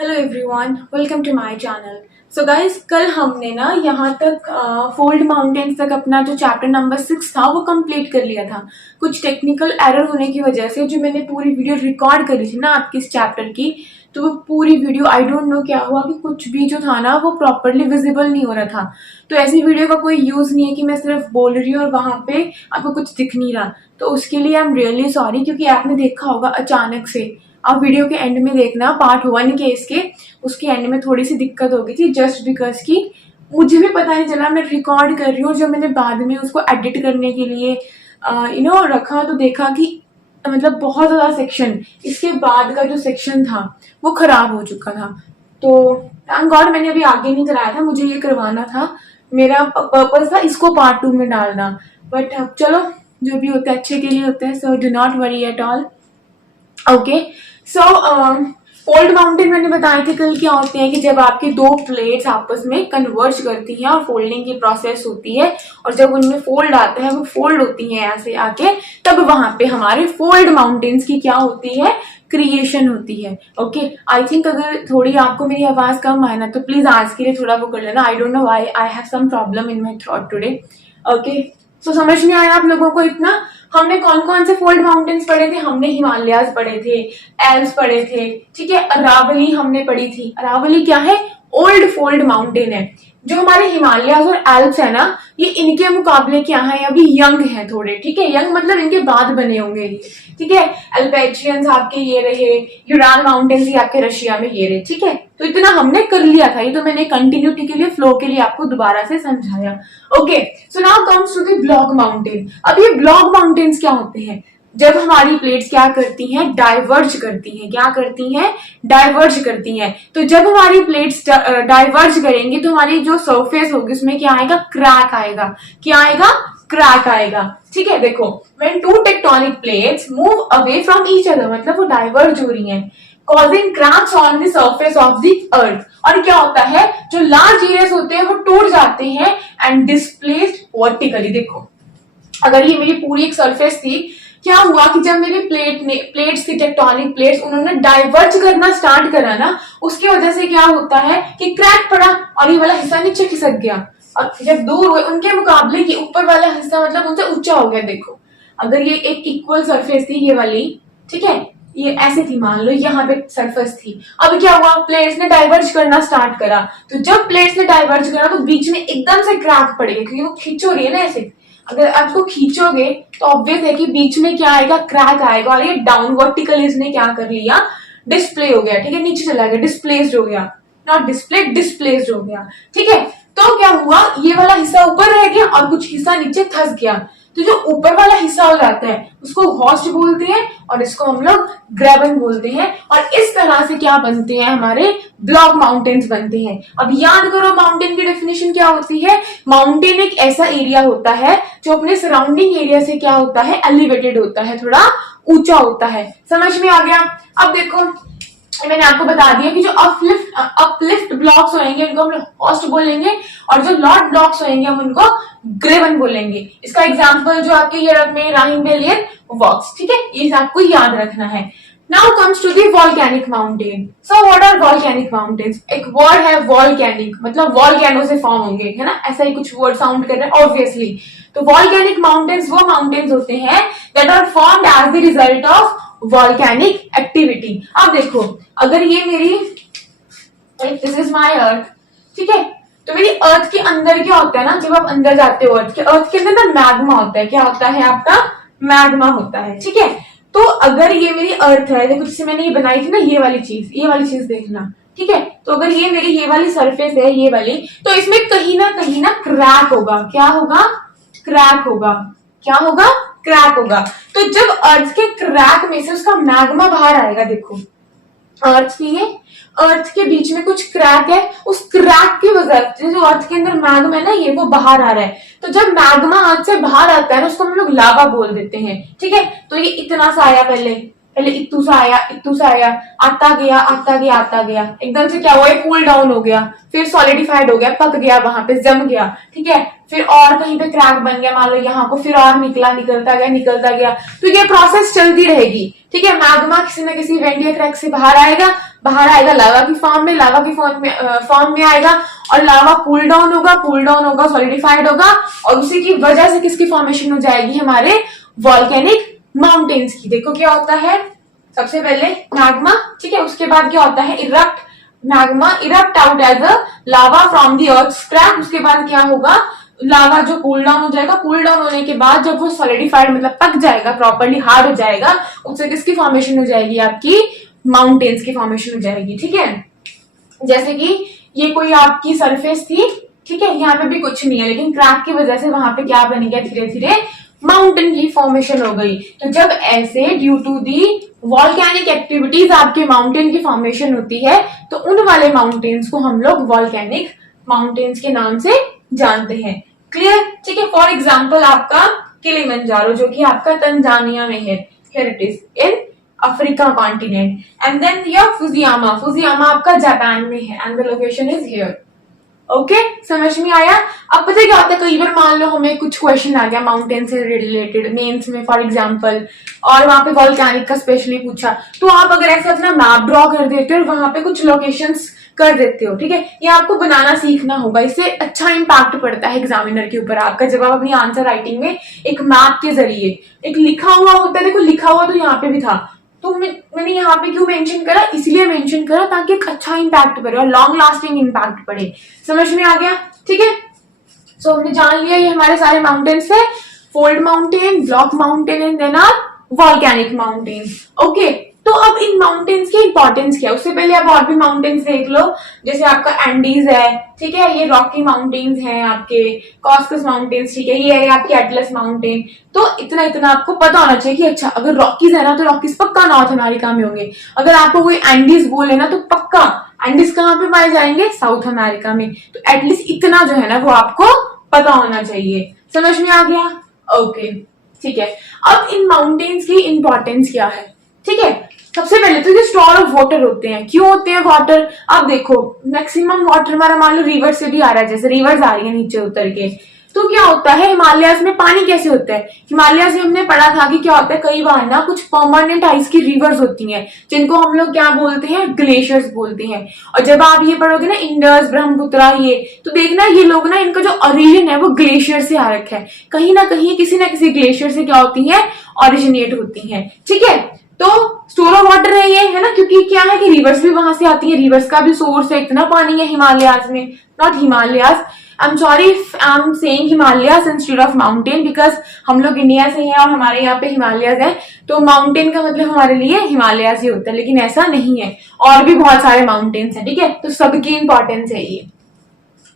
Hello everyone, welcome to my channel. So guys, कल हमने ना यहाँ तक फोल्ड माउंटेन्स तक अपना जो चैप्टर नंबर 6 था वो कंप्लीट कर लिया था। कुछ टेक्निकल एरर होने की वजह से जो मैंने पूरी वीडियो रिकॉर्ड करी थी ना आपकी इस चैप्टर की, तो वो पूरी वीडियो आई डोंट नो क्या हुआ कि कुछ भी जो था ना वो प्रॉपरली विजिबल नहीं हो रहा था। तो ऐसी वीडियो का कोई यूज नहीं है कि मैं सिर्फ बोल रही हूँ और वहां पे आपको कुछ दिख नहीं रहा। तो उसके लिए आई एम रियली सॉरी, क्योंकि आपने देखा होगा अचानक से, आप वीडियो के एंड में देखना पार्ट 1 के इसके उसके एंड में थोड़ी सी दिक्कत हो गई थी, जस्ट बिकॉज कि मुझे भी पता नहीं चला मैं रिकॉर्ड कर रही हूँ। जब मैंने बाद में उसको एडिट करने के लिए रखा तो देखा कि मतलब बहुत ज्यादा सेक्शन, इसके बाद का जो सेक्शन था वो खराब हो चुका था। तो थैंक गॉड मैंने अभी आगे नहीं कराया था, मुझे ये करवाना था। मेरा पर्पस था इसको पार्ट 2 में डालना, बट अब चलो जो भी होता है अच्छे के लिए होता है। So do not worry at all. Okay, so fold mountain मैंने बताया थे कल क्या होते हैं कि जब आपकी दो प्लेट्स आपस में कन्वर्ज करती हैं और फोल्डिंग की प्रोसेस होती है, और जब उनमें फोल्ड आता है वो फोल्ड होती है ऐसे आके, तब वहां पे हमारे फोल्ड माउंटेन्स की क्या होती है, क्रिएशन होती है। ओके, आई थिंक अगर थोड़ी आपको मेरी आवाज कम आए ना तो प्लीज आज के लिए थोड़ा वो कर लेना। I don't know why I have some problem in my throat today. Okay, तो समझ में आया आप लोगों को इतना? हमने कौन कौन से फोल्ड माउंटेन्स पढ़े थे? हमने हिमालयाज पढ़े थे, एल्प्स पढ़े थे, ठीक है। अरावली हमने पढ़ी थी। अरावली क्या है? ओल्ड फोल्ड माउंटेन है। जो हमारे हिमालयाज और एल्प्स है ना, ये इनके मुकाबले क्या है, अभी यंग है थोड़े, ठीक है। यंग मतलब इनके बाद बने होंगे ये, ठीक है। अल्पेचियंस आपके ये रहे, यूराल माउंटेन्स ही आपके रशिया में ये रहे, ठीक है। तो इतना हमने कर लिया था, ये तो मैंने कंटिन्यूटी के लिए, फ्लो के लिए आपको दोबारा से समझाया। Okay, so now comes to the block mountain. अब ये ब्लॉक माउंटेन्स क्या होते हैं? जब हमारी प्लेट्स क्या करती हैं, डाइवर्ज करती हैं। क्या करती हैं? डाइवर्ज करती हैं। तो जब हमारी प्लेट्स डाइवर्ज करेंगी तो हमारी जो सरफेस होगी उसमें क्या आएगा? क्रैक आएगा। क्या आएगा? क्रैक आएगा, ठीक है। देखो, when two tectonic plates move away from each other, मतलब वो डाइवर्ज हो रही हैं, causing cracks on the surface of the earth. और क्या होता है, जो लार्ज एरियाज होते हैं वो टूट जाते हैं एंड डिस्प्लेस्ड वर्टिकली। देखो, अगर ये मेरी पूरी एक सरफेस थी, क्या हुआ कि जब मेरी प्लेट्स थी, टेक्टोनिक प्लेट्स, उन्होंने डाइवर्ज करना स्टार्ट करा ना, उसकी वजह से क्या होता है कि क्रैक पड़ा और ये वाला हिस्सा नीचे खिसक गया। और जब दूर हुए उनके मुकाबले की ऊपर वाला हिस्सा मतलब उनसे ऊंचा हो गया। देखो, अगर ये एक इक्वल सरफेस थी ये वाली, ठीक है, ये ऐसे थी, मान लो यहाँ पे सरफेस थी। अब क्या हुआ, प्लेट्स ने डाइवर्ज करना स्टार्ट करा। तो जब प्लेट्स ने डाइवर्ज करा तो बीच में एकदम से क्रैक पड़ेगा, क्योंकि वो खींच हो रही है ना ऐसे। अगर आपको खींचोगे तो ऑब्वियस है कि बीच में क्या आएगा? क्रैक आएगा। और ये डाउन वर्टिकल इसने क्या कर लिया? डिस्प्ले हो गया, ठीक है, नीचे चला गया, डिस्प्लेस्ड हो गया, नॉट डिस्प्ले, डिस्प्लेस्ड हो गया, ठीक है। तो क्या हुआ, ये वाला हिस्सा ऊपर रह गया और कुछ हिस्सा नीचे धंस गया। तो जो ऊपर वाला हिस्सा हो जाता है उसको हॉस्ट बोलते हैं और इसको हम लोग ग्रेबन बोलते हैं। और इस तरह से क्या बनते हैं, हमारे ब्लॉक माउंटेन्स बनते हैं। अब याद करो माउंटेन की डेफिनेशन क्या होती है। माउंटेन एक ऐसा एरिया होता है जो अपने सराउंडिंग एरिया से क्या होता है, एलिवेटेड होता है, थोड़ा ऊंचा होता है। समझ में आ गया? अब देखो, मैंने आपको बता दिया कि जो अपलिफ्ट ब्लॉक्स होंगे उनको हम हॉस्ट बोलेंगे, और जो लॉर्ड ब्लॉक्स होंगे हम उनको ग्रेवन बोलेंगे। इसका एग्जांपल जो आपके यूरोप में राहिनबेलियन वॉक्स, ठीक है, ये आपको याद रखना है। Now comes to the volcanic mountain. So what are volcanic mountains? एक वर्ड है वॉल्केनिक, मतलब वॉल्केनो से फॉर्म होंगे, है ना, ऐसा ही कुछ वर्ड साउंड कर रहे हैं ऑब्वियसली। तो वॉल्केनिक माउंटेन्स वो माउंटेन्स होते हैं that are formed as the result of volcanic activity. अब देखो, अगर ये मेरी, दिस इज माय अर्थ, ठीक है, तो मेरी अर्थ के अंदर क्या होता है ना, जब आप अंदर जाते हो अर्थ के अंदर ना मैग्मा होता है। क्या होता है आपका? मैग्मा होता है, ठीक है। तो अगर ये मेरी अर्थ है, देखो जिससे मैंने ये बनाई थी ना, ये वाली चीज देखना, ठीक है। तो अगर ये मेरी ये वाली सरफेस है, ये वाली, तो इसमें कहीं ना क्रैक होगा। क्या होगा? क्रैक होगा। क्या होगा? क्रैक होगा। तो जब अर्थ के क्रैक में से उसका मैग्मा बाहर आएगा, देखो अर्थ के बीच में कुछ क्रैक है, उस क्रैक की वजह से जो अर्थ के अंदर मैग्मा है ना, ये वो बाहर आ रहा है। तो जब मैग्मा अर्थ से बाहर आता है ना, उसको हम लोग लावा बोल देते हैं, ठीक है। तो ये इतना सा आया, पहले इतू सा आया, आता गया, एकदम से क्या हुआ, कूल डाउन हो गया, फिर सॉलिडिफाइड हो गया, पक गया, वहां पे जम गया, ठीक है। फिर और कहीं पे क्रैक बन गया, मान लो यहाँ को, फिर और निकलता गया। तो ये प्रोसेस चलती रहेगी, ठीक है। मैग्मा किसी न किसी इवेंट या क्रैक से बाहर आएगा, बाहर आएगा लावा की फॉर्म में, लावा की फॉर्म में आएगा, और लावा कूल डाउन होगा, सॉलिडिफाइड होगा, और उसी की वजह से किसकी फॉर्मेशन हो जाएगी, हमारे वॉल्केनिक माउंटेन्स की। देखो क्या होता है, सबसे पहले मैग्मा, ठीक है, उसके बाद क्या होता है, erupt, magma erupt out as a lava from the earth crack. उसके बाद क्या होगा, लावा जो कूल डाउन हो जाएगा, कूल डाउन होने के बाद जब वो सॉलिडिफाइड मतलब पक जाएगा, प्रॉपर्ली हार्ड हो जाएगा, उससे किसकी फॉर्मेशन हो जाएगी, आपकी माउंटेन्स की फॉर्मेशन हो जाएगी। ठीक है, जैसे कि ये कोई आपकी सरफेस थी, ठीक है, यहाँ पे भी कुछ नहीं है, लेकिन क्रैक की वजह से वहां पे क्या बन गया, धीरे धीरे माउंटेन की फॉर्मेशन हो गई। तो जब ऐसे due to the volcanic activities आपके माउंटेन की फॉर्मेशन होती है, तो उन वाले माउंटेन्स को हम लोग वॉल्केनिक माउंटेन्स के नाम से जानते हैं। क्लियर, ठीक है। फॉर एग्जाम्पल आपका किलिमंजारो, जो कि आपका तंजानिया में है, here it is in Africa continent, and then your Fujiyama, Fujiyama आपका जापान में है, and the location is here. Okay, समझ में आया। अब पता है क्या होता है, कई बार मान लो हमें कुछ क्वेश्चन आ गया माउंटेन से रिलेटेड, मेंस में फॉर एग्जांपल, और वहां पे वॉल्केनिक का स्पेशली पूछा, तो आप अगर ऐसे अपना मैप ड्रॉ कर देते हो और वहां पे कुछ लोकेशंस कर देते हो, ठीक है, ये आपको बनाना सीखना होगा, इससे अच्छा इम्पैक्ट पड़ता है एग्जामिनर के ऊपर आपका, जब आप अपनी आंसर राइटिंग में एक मैप के जरिए, एक लिखा हुआ होता है, देखो लिखा हुआ तो यहाँ पे भी था, तो मैंने यहाँ पे क्यों मेंशन करा, इसलिए मेंशन करा ताकि एक अच्छा इम्पैक्ट पड़े और लॉन्ग लास्टिंग इम्पैक्ट पड़े। समझ में आ गया, ठीक है। सो हमने जान लिया ये हमारे सारे माउंटेन्स है, fold mountain, block mountain and then are volcanic mountain. Okay, तो अब इन माउंटेन्स की इंपॉर्टेंस क्या है, उससे पहले आप और भी माउंटेन्स देख लो, जैसे आपका एंडीज है, ठीक है, ये रॉकी माउंटेन्स हैं आपके, कॉस्कस माउंटेन्स, ठीक है, ये है आपके एटलस माउंटेन। तो इतना इतना आपको पता होना चाहिए कि अच्छा अगर रॉकीज है ना, तो रॉकीज पक्का नॉर्थ अमेरिका में होंगे, अगर आपको कोई एंडीज बोले ना, तो पक्का एंडीज कहाँ पे पाए जाएंगे, साउथ अमेरिका में। तो एटलीस्ट इतना जो है ना वो आपको पता होना चाहिए। समझ में आ गया, ओके, ठीक है। अब इन माउंटेन्स की इंपॉर्टेंस क्या है, ठीक है। सबसे पहले तो ये स्टोर ऑफ वाटर होते हैं। क्यों होते हैं वाटर, अब देखो मैक्सिमम वाटर हमारा मान लो रिवर से भी आ रहा है, जैसे रिवर्स आ रही है नीचे उतर के, तो क्या होता है हिमालयाज में पानी कैसे होता है, हिमालयाज में हमने पढ़ा था कि क्या होता है, कई बार ना कुछ परमानेंट आइस की रिवर्स होती हैं, जिनको हम लोग क्या बोलते हैं, ग्लेशियर्स बोलते हैं। और जब आप ये पढ़ोगे ना इंडस ब्रह्मपुत्रा, ये तो देखना ये लोग ना, इनका जो ओरिजिन है वो ग्लेशियर से आ रखा है, कहीं ना कहीं किसी ना किसी ग्लेशियर से क्या होती है, ओरिजिनेट होती है। ठीक है, तो स्टोर ऑफ वाटर है ये, है ना, क्योंकि क्या है कि रिवर्स भी वहां से आती है, रिवर्स का भी सोर्स है, इतना पानी है हिमालयाज में, not Himalayas, I am sorry I am saying Himalayas instead of mountain, because हम लोग इंडिया से हैं और हमारे यहाँ पे हिमालयाज है, तो माउंटेन का मतलब हमारे लिए हिमालयाज ही होता है, लेकिन ऐसा नहीं है, और भी बहुत सारे माउंटेन्स हैं। ठीक है, तो सबकी इंपॉर्टेंस है ये।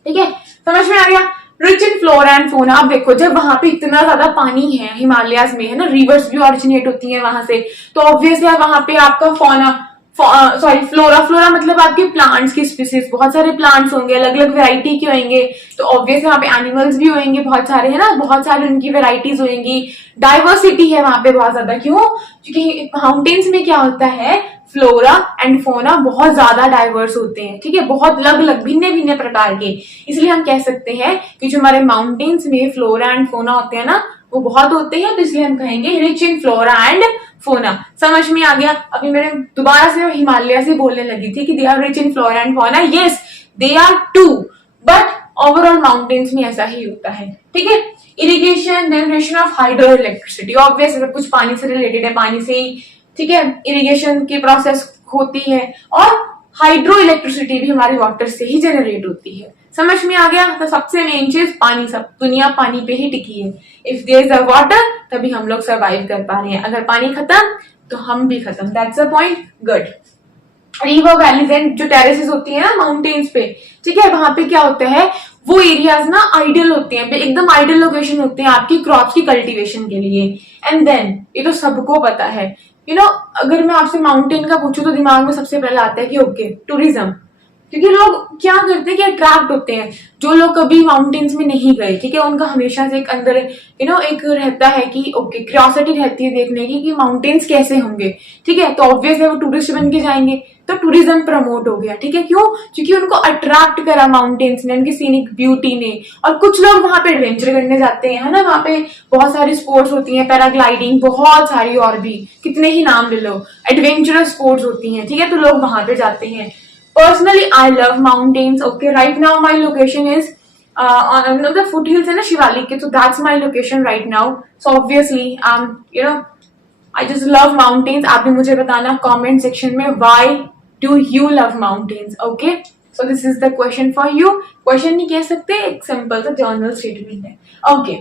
ठीक है, समझ में आ गया। रिच इन फ्लोरा एंड फोना, आप देखो जब वहां पे इतना ज्यादा पानी है हिमालयाज में, है ना, रिवर्स भी ऑरिजिनेट होती है वहां से, तो ऑब्वियसली वहां पे आपका फोना, सॉरी फ्लोरा, फ्लोरा मतलब आपके प्लांट्स की स्पीसीज, बहुत सारे प्लांट्स होंगे, अलग अलग वेराइटी के होंगे, तो ऑब्वियसली वहां पे एनिमल्स भी होंगे बहुत सारे, है ना, बहुत सारे उनकी वेराइटीज होंगी, डाइवर्सिटी है वहां पे बहुत ज्यादा। क्यों, क्योंकि माउंटेन्स में क्या होता है, फ्लोरा एंड फोना बहुत ज्यादा डाइवर्स होते हैं। ठीक है, बहुत अलग अलग भिन्न भिन्न प्रकार के, इसलिए हम कह सकते हैं कि जो हमारे माउंटेन्स में फ्लोरा एंड फोना होते हैं ना, वो बहुत होते हैं, तो इसलिए हम कहेंगे रिच इन फ्लोरा एंड फोना। समझ में आ गया। अभी मेरे दोबारा से हिमालय से बोलने लगी थी कि they are rich in flora and fauna, yes they are too, but overall mountains में ऐसा ही होता है। ठीक है, irrigation, generation of hydro electricity, obvious सब कुछ पानी से रिलेटेड है, पानी से ही, ठीक है, इरिगेशन की प्रोसेस होती है, और हाइड्रो इलेक्ट्रिसिटी भी हमारे वाटर से ही जनरेट होती है। समझ में आ गया। तो सबसे मेन चीज पानी, सब दुनिया पानी पे ही टिकी है। If there is a water तभी हम लोग सर्वाइव कर पा रहे हैं, अगर पानी खत्म तो हम भी खत्म। That's a point, good. River valleys and जो टेरेसेस होती है ना माउंटेन्स पे, ठीक है, वहां पे क्या होता है, वो एरियाज ना आइडियल होते हैं, एकदम आइडियल लोकेशन होते हैं आपकी क्रॉप्स की कल्टीवेशन के लिए। एंड देन ये तो सबको पता है, यू नो, अगर मैं आपसे माउंटेन का पूछूं तो दिमाग में सबसे पहले आता है कि ओके टूरिज्म, क्योंकि लोग क्या करते हैं कि अट्रैक्ट होते हैं, जो लोग कभी माउंटेन्स में नहीं गए, ठीक है, उनका हमेशा से एक अंदर एक रहता है कि ओके, क्यूरियोसिटी रहती है देखने की कि माउंटेन्स कैसे होंगे, ठीक है, तो ऑब्वियस है वो टूरिस्ट बन के जाएंगे, तो टूरिज्म प्रमोट हो गया, ठीक है, क्यों? क्योंकि उनको अट्रैक्ट करा माउंटेन्स ने, उनकी सीनिक ब्यूटी ने। और कुछ लोग वहां पे एडवेंचर करने जाते हैं, है ना, वहां पे बहुत सारी स्पोर्ट्स होती हैं, पैराग्लाइडिंग, बहुत सारी और भी कितने ही नाम ले लो, एडवेंचरस स्पोर्ट्स होती हैं, ठीक है, तो लोग वहां पे जाते हैं। Personally, I love mountains. Okay, right now my location is on the foothills in Shivalik, so that's my location right now. So obviously, I just love mountains. आप भी मुझे बताना comment section में why do you love mountains? Okay, so this is the question for you. Question नहीं कह सकते, एक simple सा journal statement है. Okay,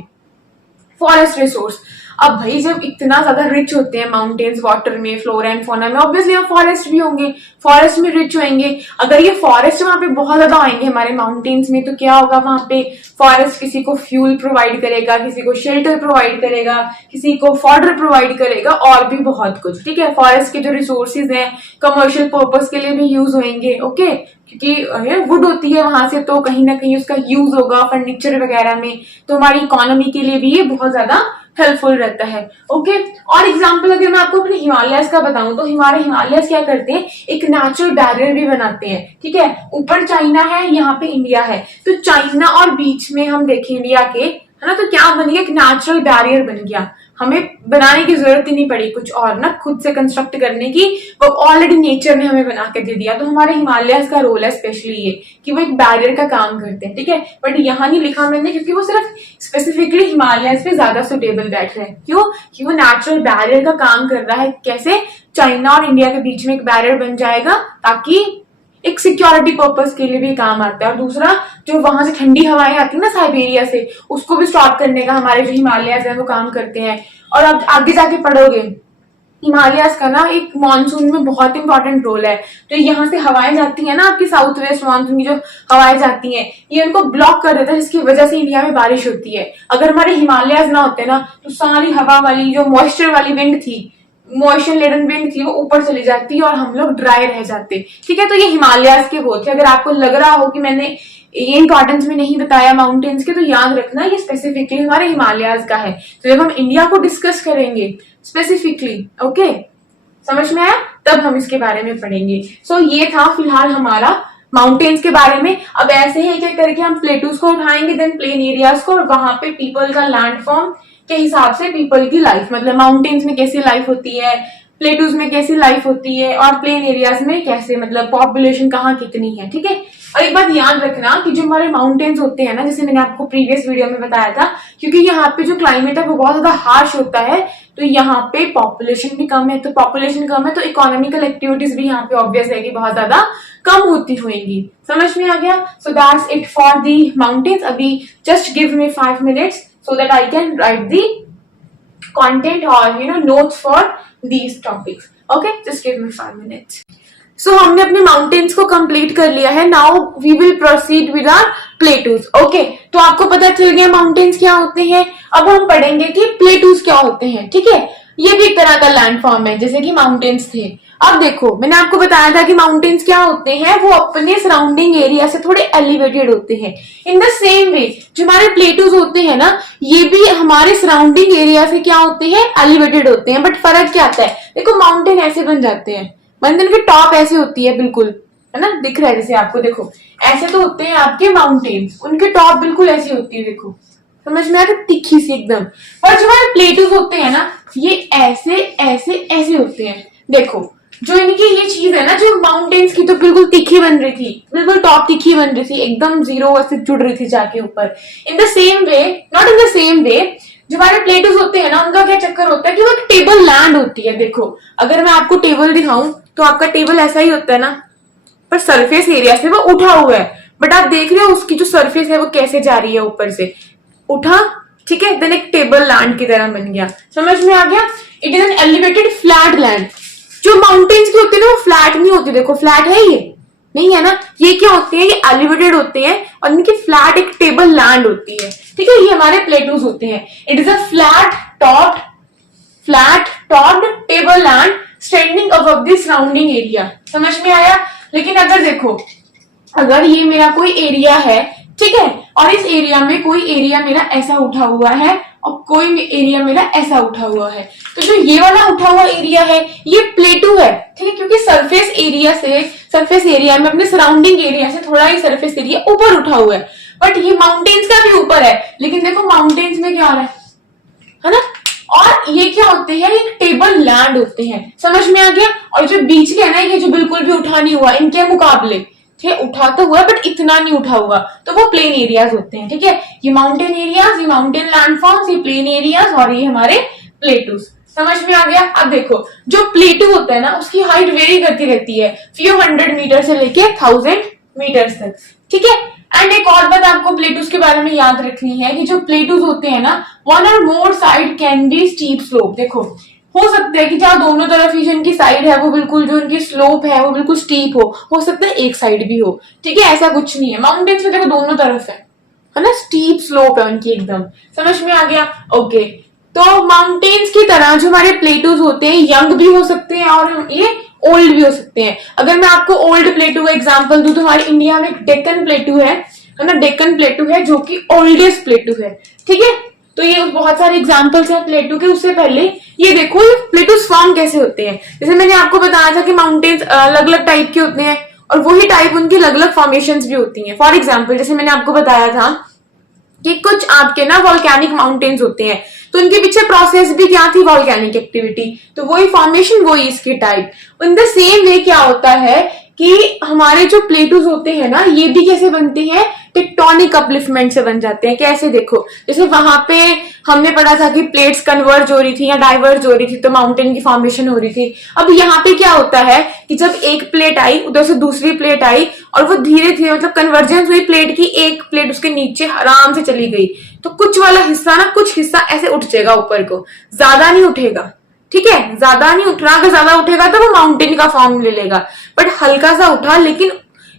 forest resource. अब भाई जब इतना ज्यादा रिच होते हैं माउंटेन्स वाटर में, फ्लोरा एंड फौना में, ऑब्वियसली वहाँ फॉरेस्ट भी होंगे, फॉरेस्ट में रिच होंगे। अगर ये फॉरेस्ट वहां पे बहुत ज्यादा आएंगे हमारे माउंटेन्स में, तो क्या होगा, वहां पे फॉरेस्ट किसी को फ्यूल प्रोवाइड करेगा, किसी को शेल्टर प्रोवाइड करेगा, किसी को फॉडर प्रोवाइड करेगा, और भी बहुत कुछ, ठीक है। फॉरेस्ट के जो रिसोर्सेज हैं कमर्शियल पर्पज के लिए भी यूज होंगे, ओके, क्योंकि वुड होती है वहां से, तो कहीं ना कहीं उसका यूज होगा फर्नीचर वगैरह में, तो हमारी इकोनॉमी के लिए भी ये बहुत ज्यादा हेल्पफुल रहता है, ओके। और एग्जांपल अगर मैं आपको अपने हिमालयस का बताऊं, तो हमारे हिमालयस क्या करते हैं, एक नेचुरल बैरियर भी बनाते हैं, ठीक है। ऊपर चाइना है, यहाँ पे इंडिया है, तो चाइना और बीच में हम देखें इंडिया के, है ना, तो क्या बन गया, एक नेचुरल बैरियर बन गया, हमें बनाने की जरूरत ही नहीं पड़ी कुछ और ना, खुद से कंस्ट्रक्ट करने की, वो ऑलरेडी नेचर ने हमें बना के दे दिया। तो हमारे हिमालयस का रोल है स्पेशली ये कि वो एक बैरियर का काम करते हैं, ठीक है। बट यहाँ नहीं लिखा मैंने, क्योंकि वो सिर्फ स्पेसिफिकली हिमालयस पे ज्यादा सुटेबल बैठ रहे हैं। क्यों? कि वो नेचुरल बैरियर का काम कर रहा है। कैसे? चाइना और इंडिया के बीच में एक बैरियर बन जाएगा, ताकि एक सिक्योरिटी पर्पस के लिए भी काम आता है। और दूसरा, जो वहां से ठंडी हवाएं आती है ना साइबेरिया से, उसको भी स्टॉप करने का हमारे जो हिमालयस है वो काम करते हैं। और अब आगे जाके पढ़ोगे, हिमालयस का ना एक मानसून में बहुत इंपॉर्टेंट रोल है। तो यहाँ से हवाएं जाती है ना, आपकी साउथ वेस्ट मानसून की जो हवाएं जाती हैं, ये उनको ब्लॉक कर देता है, जिसकी वजह से इंडिया में बारिश होती है। अगर हमारे हिमालयस ना होते ना, तो सारी हवा वाली जो मॉइस्चर वाली विंड थी, मॉइस्चर लेडन विंड थी, वो ऊपर चली जाती और हम लोग ड्राई रह जाते, ठीक है। तो ये हिमालयस के वो थे। अगर आपको लग रहा हो कि मैंने ये इंपॉर्टेंस में नहीं बताया माउंटेन्स के, तो याद रखना ये स्पेसिफिकली हमारे हिमालयस का है। तो जब हम इंडिया को डिस्कस करेंगे स्पेसिफिकली, ओके, समझ में आया, तब हम इसके बारे में पढ़ेंगे। सो ये था फिलहाल हमारा माउंटेन्स के बारे में। अब ऐसे ही एक एक करके हम प्लेटूज को उठाएंगे, देन प्लेन एरियाज को, और वहां पे पीपल का लैंडफॉर्म के हिसाब से पीपल की लाइफ, मतलब माउंटेन्स में कैसी लाइफ होती है, प्लेटूज में कैसी लाइफ होती है, और प्लेन एरियाज में कैसे, मतलब पॉपुलेशन कहाँ कितनी है, ठीक है। और एक बात याद रखना कि जो हमारे माउंटेन्स होते हैं ना, जैसे मैंने आपको प्रीवियस वीडियो में बताया था, क्योंकि यहाँ पे जो क्लाइमेट है वो बहुत ज्यादा हार्श होता है, तो यहाँ पे पॉपुलेशन भी कम है, तो पॉपुलेशन कम है तो इकोनॉमिकल एक्टिविटीज भी यहाँ पे ऑब्वियस है कि बहुत ज्यादा कम होती होंगी। समझ में आ गया? So that's it for the mountains. अभी just give me 5 minutes so that I can write the content or notes for these topics. Okay, just give me 5 minutes. So हमने अपने माउंटेन्स को कंप्लीट कर लिया है। Now we will proceed with our plateaus. Okay, तो आपको पता चल गया माउंटेन्स क्या होते हैं। अब हम पढ़ेंगे कि प्लेटूज क्या होते हैं, ठीक है। ये भी एक तरह का लैंडफॉर्म है, जैसे कि माउंटेन्स थे। अब देखो, मैंने आपको बताया था कि माउंटेन्स क्या होते हैं, वो अपने सराउंडिंग एरिया से थोड़े एलिवेटेड होते हैं। इन द सेम वे जो हमारे प्लेटूज होते हैं ना, ये भी हमारे सराउंडिंग एरिया से क्या होते हैं, एलिवेटेड होते हैं। बट फर्क क्या आता है, देखो माउंटेन ऐसे बन जाते हैं, माउंटेन की टॉप ऐसे होती है, बिल्कुल, है ना, दिख रहा है जैसे आपको, देखो ऐसे तो होते हैं आपके माउंटेन्स, उनकी टॉप बिल्कुल ऐसी होती है, देखो समझ में आता है, तिखी सी एकदम। पर जो हमारे प्लेटूज होते हैं ना, ये ऐसे ऐसे ऐसे होते हैं। देखो जो इनकी ये चीज है ना, जो माउंटेन्स की तो बिल्कुल तीखी बन रही थी, बिल्कुल टॉप तीखी बन रही थी, एकदम जीरो से जुड़ रही थी जाके ऊपर। In the same way, not in the same way, जो हमारे प्लेटूज होते हैं ना, उनका क्या चक्कर होता है कि वो एक टेबल लैंड होती है। देखो अगर मैं आपको टेबल दिखाऊं, तो आपका टेबल ऐसा ही होता है ना, पर सरफेस एरिया से वो उठा हुआ है। बट आप देख रहे हो उसकी जो सरफेस है वो कैसे जा रही है, ऊपर से उठा, ठीक है, देन एक टेबल लैंड की तरह बन गया। समझ में आ गया? It is an elevated flat land. जो माउंटेन्स की होती है ना, वो फ्लैट नहीं होती। देखो फ्लैट है, ये नहीं है ना, ये क्या होते हैं, ये एलिवेटेड होते हैं और इनकी फ्लैट एक टेबल लैंड होती है, ठीक है। ये हमारे प्लेटूज होते हैं। It is a flat topped table land standing above the surrounding area. समझ में आया? लेकिन अगर देखो अगर ये मेरा कोई एरिया है, ठीक है, और इस एरिया में कोई एरिया मेरा ऐसा उठा हुआ है और कोई एरिया मेरा ऐसा उठा हुआ है, तो जो ये वाला उठा हुआ एरिया है ये प्लेटू है, ठीक है, क्योंकि सरफेस एरिया में अपने सराउंडिंग एरिया से थोड़ा ही सरफेस एरिया ऊपर उठा हुआ है, बट ये माउंटेन्स का भी ऊपर है, लेकिन देखो माउंटेन्स में क्या आ रहा है ना, और ये क्या होते हैं, एक टेबल लैंड होते हैं, समझ में आ गया। और जो बीच के है ना, ये जो बिल्कुल भी उठा नहीं हुआ, इनके मुकाबले ठीक उठा तो हुआ बट इतना नहीं उठा हुआ, तो वो प्लेन एरियाज होते हैं, ठीक है। ये माउंटेन एरियाज, ये माउंटेन लैंडफॉर्म्स, ये प्लेन एरियाज और ये हमारे प्लेटूज, समझ में आ गया। अब देखो जो प्लेटू होता है ना, उसकी हाइट वेरी करती रहती है, फ्यू 100 मीटर से लेके 1000 मीटर तक, ठीक है। एंड एक और बात आपको प्लेटूज के बारे में याद रखनी है कि जो प्लेटूज होते हैं ना, वन और more side can be steep slope. देखो हो सकता है कि जहां दोनों तरफ ही जो इनकी साइड है वो बिल्कुल, जो इनकी स्लोप है वो बिल्कुल स्टीप हो सकता है एक साइड भी हो, ठीक है, ऐसा कुछ नहीं है। माउंटेन्स में देखो दोनों तरफ है ना, स्टीप स्लोप है उनकी एकदम, समझ में आ गया। ओके, तो माउंटेन्स की तरह जो हमारे प्लेटूज होते हैं यंग भी हो सकते हैं और ये ओल्ड भी हो सकते हैं। अगर मैं आपको ओल्ड प्लेटू का एग्जांपल दूं तो हमारे इंडिया में एक डेक्कन प्लेटू है ना, डेक्कन प्लेटू है जो कि ओल्डेस्ट प्लेटू है, ठीक है। तो ये बहुत सारे एग्जांपल्स हैं प्लेटू के। उससे पहले ये देखो ये प्लेटूज फॉर्म कैसे होते हैं। जैसे मैंने आपको बताया था कि माउंटेन्स अलग अलग टाइप के होते हैं और वही टाइप उनकी अलग अलग फॉर्मेशंस भी होती हैं। फॉर एग्जांपल जैसे मैंने आपको बताया था कि कुछ आपके ना वॉल्केनिक माउंटेन्स होते हैं, तो उनके पीछे प्रोसेस भी क्या थी, वॉल्केनिक एक्टिविटी, तो वही फॉर्मेशन वही इसके type. In the same way क्या होता है कि हमारे जो प्लेटूज होते हैं ना, ये भी कैसे बनते हैं, टेक्टोनिक अपलिफ्टमेंट से बन जाते हैं। कैसे देखो, जैसे वहां पे हमने पढ़ा था कि प्लेट्स कन्वर्ज हो रही थी या डाइवर्ज हो रही थी तो माउंटेन की फॉर्मेशन हो रही थी। अब यहाँ पे क्या होता है कि जब एक प्लेट आई, उधर से दूसरी प्लेट आई और वो धीरे धीरे मतलब कन्वर्जेंस हुई प्लेट की, एक प्लेट उसके नीचे आराम से चली गई, तो कुछ वाला हिस्सा ना, कुछ हिस्सा ऐसे उठ जाएगा ऊपर को, ज्यादा नहीं उठेगा, ठीक है, ज्यादा नहीं उठ रहा। अगर ज्यादा उठेगा तो वो माउंटेन का फॉर्म ले लेगा, बट हल्का सा उठा लेकिन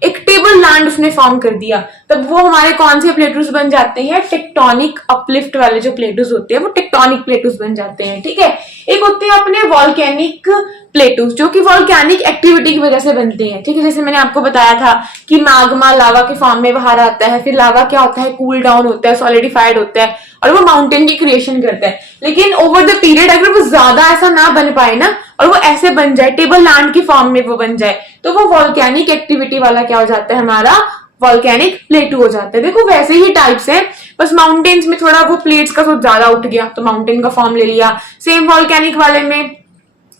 एक टेबल लैंड उसने फॉर्म कर दिया, तब वो हमारे कौन से प्लेटूज बन जाते हैं, टेक्टोनिक अपलिफ्ट वाले जो प्लेटूज होते हैं वो टेक्टोनिक प्लेटूज बन जाते हैं, ठीक है। एक होते हैं अपने वॉल्केनिक प्लेटूज जो कि वॉल्केनिक एक्टिविटी की वजह से बनते हैं, ठीक है। जैसे मैंने आपको बताया था कि मैग्मा लावा के फॉर्म में बाहर आता है, फिर लावा क्या होता है, कूल डाउन होता है, सॉलिडिफाइड होता है और वो माउंटेन की क्रिएशन करता है। लेकिन ओवर द पीरियड अगर वो ज्यादा ऐसा ना बन पाए ना और वो ऐसे बन जाए, टेबल लैंड की फॉर्म में वो बन जाए, तो वो वॉल्केनिक एक्टिविटी वाला क्या हो जाता है, हमारा वॉल्केनिक प्लेटू हो जाता है। देखो वैसे ही टाइप्स हैं, बस माउंटेन्स में थोड़ा वो प्लेट्स का थोड़ा ज्यादा उठ गया तो माउंटेन का फॉर्म ले लिया, सेम वॉल्केनिक वाले में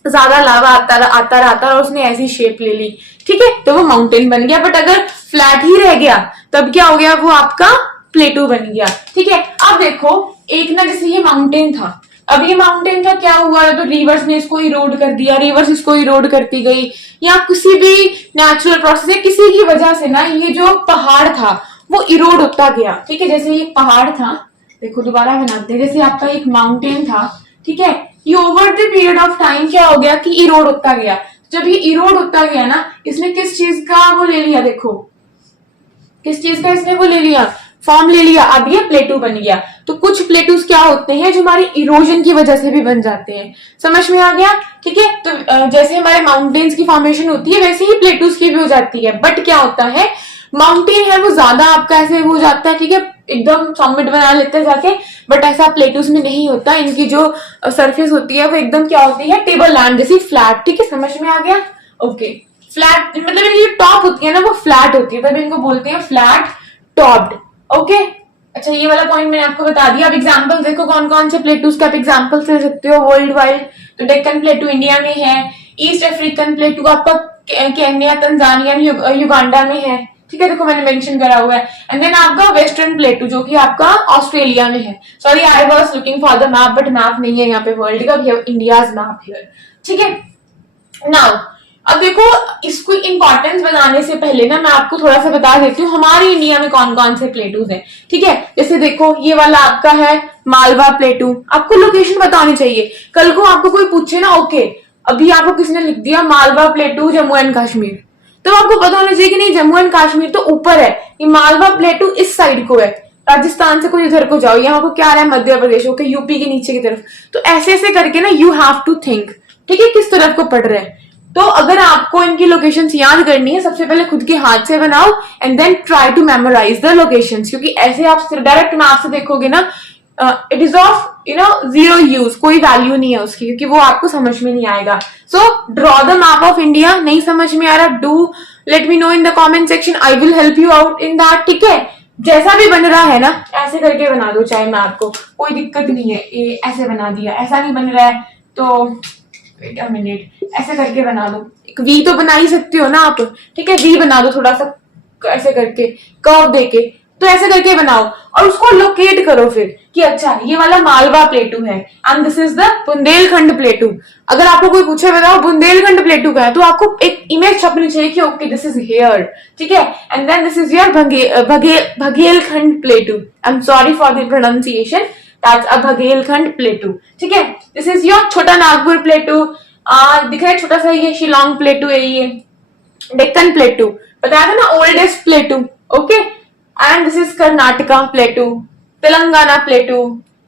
ज्यादा लावा आता रहा और उसने ऐसी शेप ले ली, ठीक है, तो वो माउंटेन बन गया। बट अगर फ्लैट ही रह गया तब क्या हो गया, वो आपका प्लेटू बन गया, ठीक है। अब देखो एक ना, जैसे ये माउंटेन था, अब ये माउंटेन का क्या हुआ, तो रिवर्स ने इसको इरोड कर दिया, रिवर्स इसको इरोड करती गई, या किसी भी नेचुरल प्रोसेस है किसी की वजह से ना ये जो पहाड़ था वो इरोड होता गया, ठीक है। जैसे ये पहाड़ था, देखो दोबारा बनाते हैं, जैसे आपका एक माउंटेन था, ठीक है, ये over the period of time क्या हो गया कि इरोड होता गया। जब ये इरोड होता गया ना, इसने किस चीज का वो ले लिया, देखो किस चीज का इसने वो ले लिया, फॉर्म ले लिया, अब ये प्लेटू बन गया। तो कुछ प्लेटूज क्या होते हैं जो हमारी इरोजन की वजह से भी बन जाते हैं, समझ में आ गया, ठीक है। तो जैसे हमारे माउंटेन्स की फॉर्मेशन होती है वैसे ही प्लेटूज की भी हो जाती है, बट क्या होता है, माउंटेन है वो ज्यादा आपका ऐसे हो जाता है, ठीक है, एकदम समिट बना लेते हैं जाके, बट ऐसा प्लेटूज में नहीं होता। इनकी जो सरफेस होती है वो एकदम क्या होती है, टेबल लैंड जैसी फ्लैट, ठीक है, समझ में आ गया। ओके, फ्लैट मतलब इनकी जो टॉप होती है ना वो फ्लैट होती है, तभी इनको बोलते हैं फ्लैट टॉप्ड, ओके। अच्छा ये वाला पॉइंट मैंने आपको बता दिया। अब एग्जांपल देखो कौन कौन से प्लेटूज का आप एग्जांपल ले सकते हो वर्ल्ड वाइड। तो डेक्कन प्लेटू इंडिया में है, ईस्ट अफ्रीकन प्लेटू आपका केन्या, तंजानिया, युगांडा में है, ठीक है, देखो मैंने मेंशन करा हुआ है। एंड देन आपका वेस्टर्न प्लेटू जो कि आपका ऑस्ट्रेलिया में है। Sorry I was looking for the map, but map नहीं है यहाँ पे वर्ल्ड का, we have India's map here, ठीक है। नाउ अब देखो इसको इंपॉर्टेंस बनाने से पहले ना मैं आपको थोड़ा सा बता देती हूँ हमारे इंडिया में कौन कौन से प्लेटूज हैं, ठीक है। जैसे देखो ये वाला आपका है मालवा प्लेटू, आपको लोकेशन बतानी चाहिए। कल को आपको कोई पूछे ना, ओके अभी आपको किसने लिख दिया मालवा प्लेटू जम्मू एंड कश्मीर, तो आपको पता होना चाहिए कि नहीं जम्मू एंड कश्मीर तो ऊपर है, ये मालवा प्लेटू इस साइड को है, राजस्थान से कोई इधर को जाओ, यहाँ को क्या आ रहा है मध्य प्रदेश, ओके यूपी के नीचे की तरफ। तो ऐसे ऐसे करके ना यू हैव टू थिंक, ठीक है, किस तरफ को पढ़ रहे हैं। तो अगर आपको इनकी लोकेशंस याद करनी है, सबसे पहले खुद के हाथ से बनाओ and then try to memorise the locations, क्योंकि ऐसे आप डायरेक्ट मैप से देखोगे ना, it is of zero use, कोई वैल्यू नहीं है उसकी, क्योंकि वो आपको समझ में नहीं आएगा. So draw the map of India. नहीं समझ में आ रहा, do let me know in the comment section, I will help you out in that. ठीक है, जैसा भी बन रहा है ना ऐसे करके बना दो, चाहे मैप को, कोई दिक्कत नहीं है. ये ऐसे बना दिया, ऐसा नहीं बन रहा है तो वेट अ मिनट, ऐसे करके बना दो. एक वी तो बना ही सकते हो ना आप. ठीक है, वी बना दो थोड़ा सा ऐसे करके, कर्व देके, तो ऐसे करके बनाओ और उसको लोकेट करो फिर कि अच्छा ये वाला मालवा प्लेटू है and this is the Bundelkhand प्लेटू. अगर आपको कोई पूछे बताओ बुंदेलखंड प्लेटू का है, तो आपको एक इमेज छपनी चाहिए कि ओके दिस इज हियर. ठीक है, and then this is your Baghelkhand plateau. I am sorry for the pronunciation, that's a Baghelkhand plateau. ठीक है, दिस इज योर छोटा नागपुर प्लेटू. दिख रहा है छोटा सा, ये शिलोंग प्लेटू है, ये डेक्कन प्लेटू बताया था ना, oldest plateau. Okay, and this is Karnataka plateau, Telangana plateau,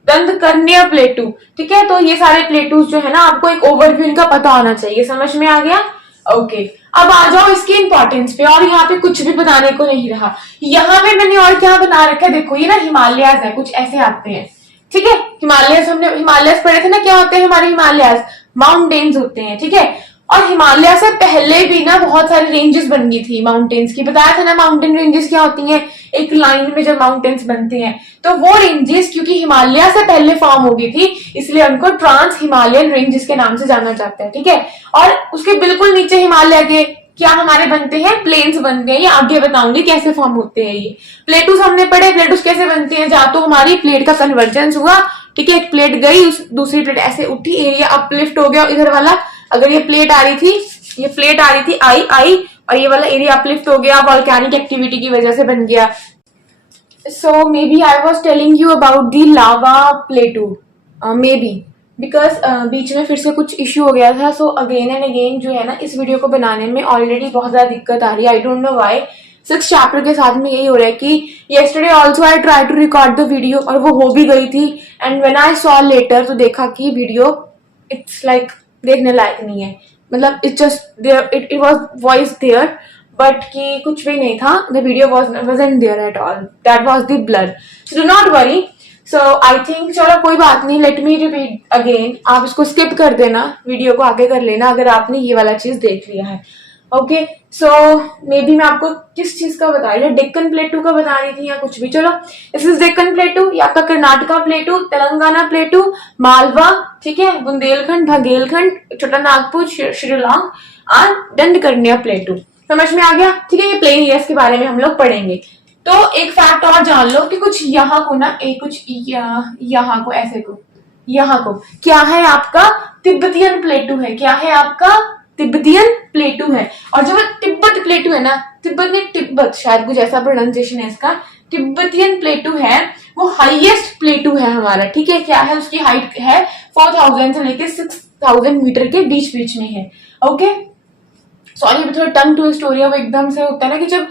Dandakaranya plateau. ठीक है, तो ये सारे प्लेटूज जो है ना, आपको एक ओवरव्यू इनका पता होना चाहिए. समझ में आ गया? ओके, अब आ जाओ इसकी इंपॉर्टेंस पे. और यहाँ पे कुछ भी बताने को नहीं रहा. यहाँ पे मैंने और क्या बना रखा है, देखो ये ना हिमालयाज है, कुछ ऐसे आते हैं. ठीक है, हिमालयस, हमने हिमालयस पढ़े थे ना, क्या होते हैं हमारे हिमालयस? माउंटेन्स होते हैं. ठीक है, और हिमालय से पहले भी ना बहुत सारी रेंजेस बन गई थी माउंटेन्स की. बताया था ना माउंटेन रेंजेस क्या होती हैं, एक लाइन में जब माउंटेन्स बनते हैं, तो वो रेंजेस क्योंकि हिमालय से पहले फॉर्म हो गई थी, इसलिए उनको ट्रांस हिमालयन रेंजेस के नाम से जाना जाता है. ठीक है, और उसके बिल्कुल नीचे हिमालय के क्या हमारे बनते हैं, प्लेन्स बनते हैं. ये आगे बताऊंगी कैसे फॉर्म होते हैं. ये प्लेटूस हमने पढ़े, प्लेटूस कैसे बनते हैं, जहां तो हमारी प्लेट का कन्वर्जेंस हुआ. ठीक है, एक प्लेट गई, उस दूसरी प्लेट ऐसे उठी, एरिया अपलिफ्ट हो गया इधर वाला. अगर ये प्लेट आ रही थी, ये प्लेट आ रही थी आई और ये वाला एरिया अपलिफ्ट हो गया, वॉल्केनिक एक्टिविटी की वजह से बन गया. So maybe I was telling you about the lava plateau, maybe because बीच में फिर से कुछ इश्यू हो गया था. सो अगेन एंड अगेन जो है ना, इस वीडियो को बनाने में ऑलरेडी बहुत ज्यादा दिक्कत आ रही है. आई don't know why. 6th chapter के साथ में यही हो रहा है कि yesterday also I tried to record the video और वो हो भी गई थी, and when I saw later तो देखा कि वीडियो it's like देखने लायक नहीं है. मतलब it's just there, it was voice there but कि कुछ भी नहीं था. The video wasn't there at all. That was the blur. So do not worry. So I think चलो कोई बात नहीं. Let me repeat again. आप इसको skip कर देना, वीडियो को आगे कर लेना अगर आपने ये वाला चीज देख लिया है. ओके, सो मे बी मैं आपको किस चीज का बता रही हूँ, डेक्कन प्लेटू का बता रही थी या कुछ भी. चलो, दिस इज डेक्कन प्लेटू, ये आपका कर्नाटका प्लेटू, तेलंगाना प्लेटू, मालवा. ठीक है, बुंदेलखंड, बघेलखंड, छोटा नागपुर, शिलोंग और दंडकर्ण्य प्लेटू. समझ में आ गया? ठीक है, ये प्लेन एरियाज के बारे में हम लोग पढ़ेंगे. तो एक फैक्ट और जान लो कि कुछ यहाँ को ना, एक कुछ यहाँ को ऐसे को, यहाँ को क्या है आपका, तिब्बतियन प्लेटू है. क्या है आपका? तिब्बतियन प्लेटू है. और जो तिब्बत प्लेटू है ना, तिब्बत शायद कुछ ऐसा प्रोनाउंसिएशन है इसका, तिब्बतियन प्लेटू है, वो हाईएस्ट प्लेटू है हमारा. ठीक है, क्या है उसकी हाइट है 4000 से लेके 6000 मीटर के बीच बीच में है. ओके, सॉरी थोड़ा टंग ट्विस्ट हो रही है. वो एकदम से होता है ना कि जब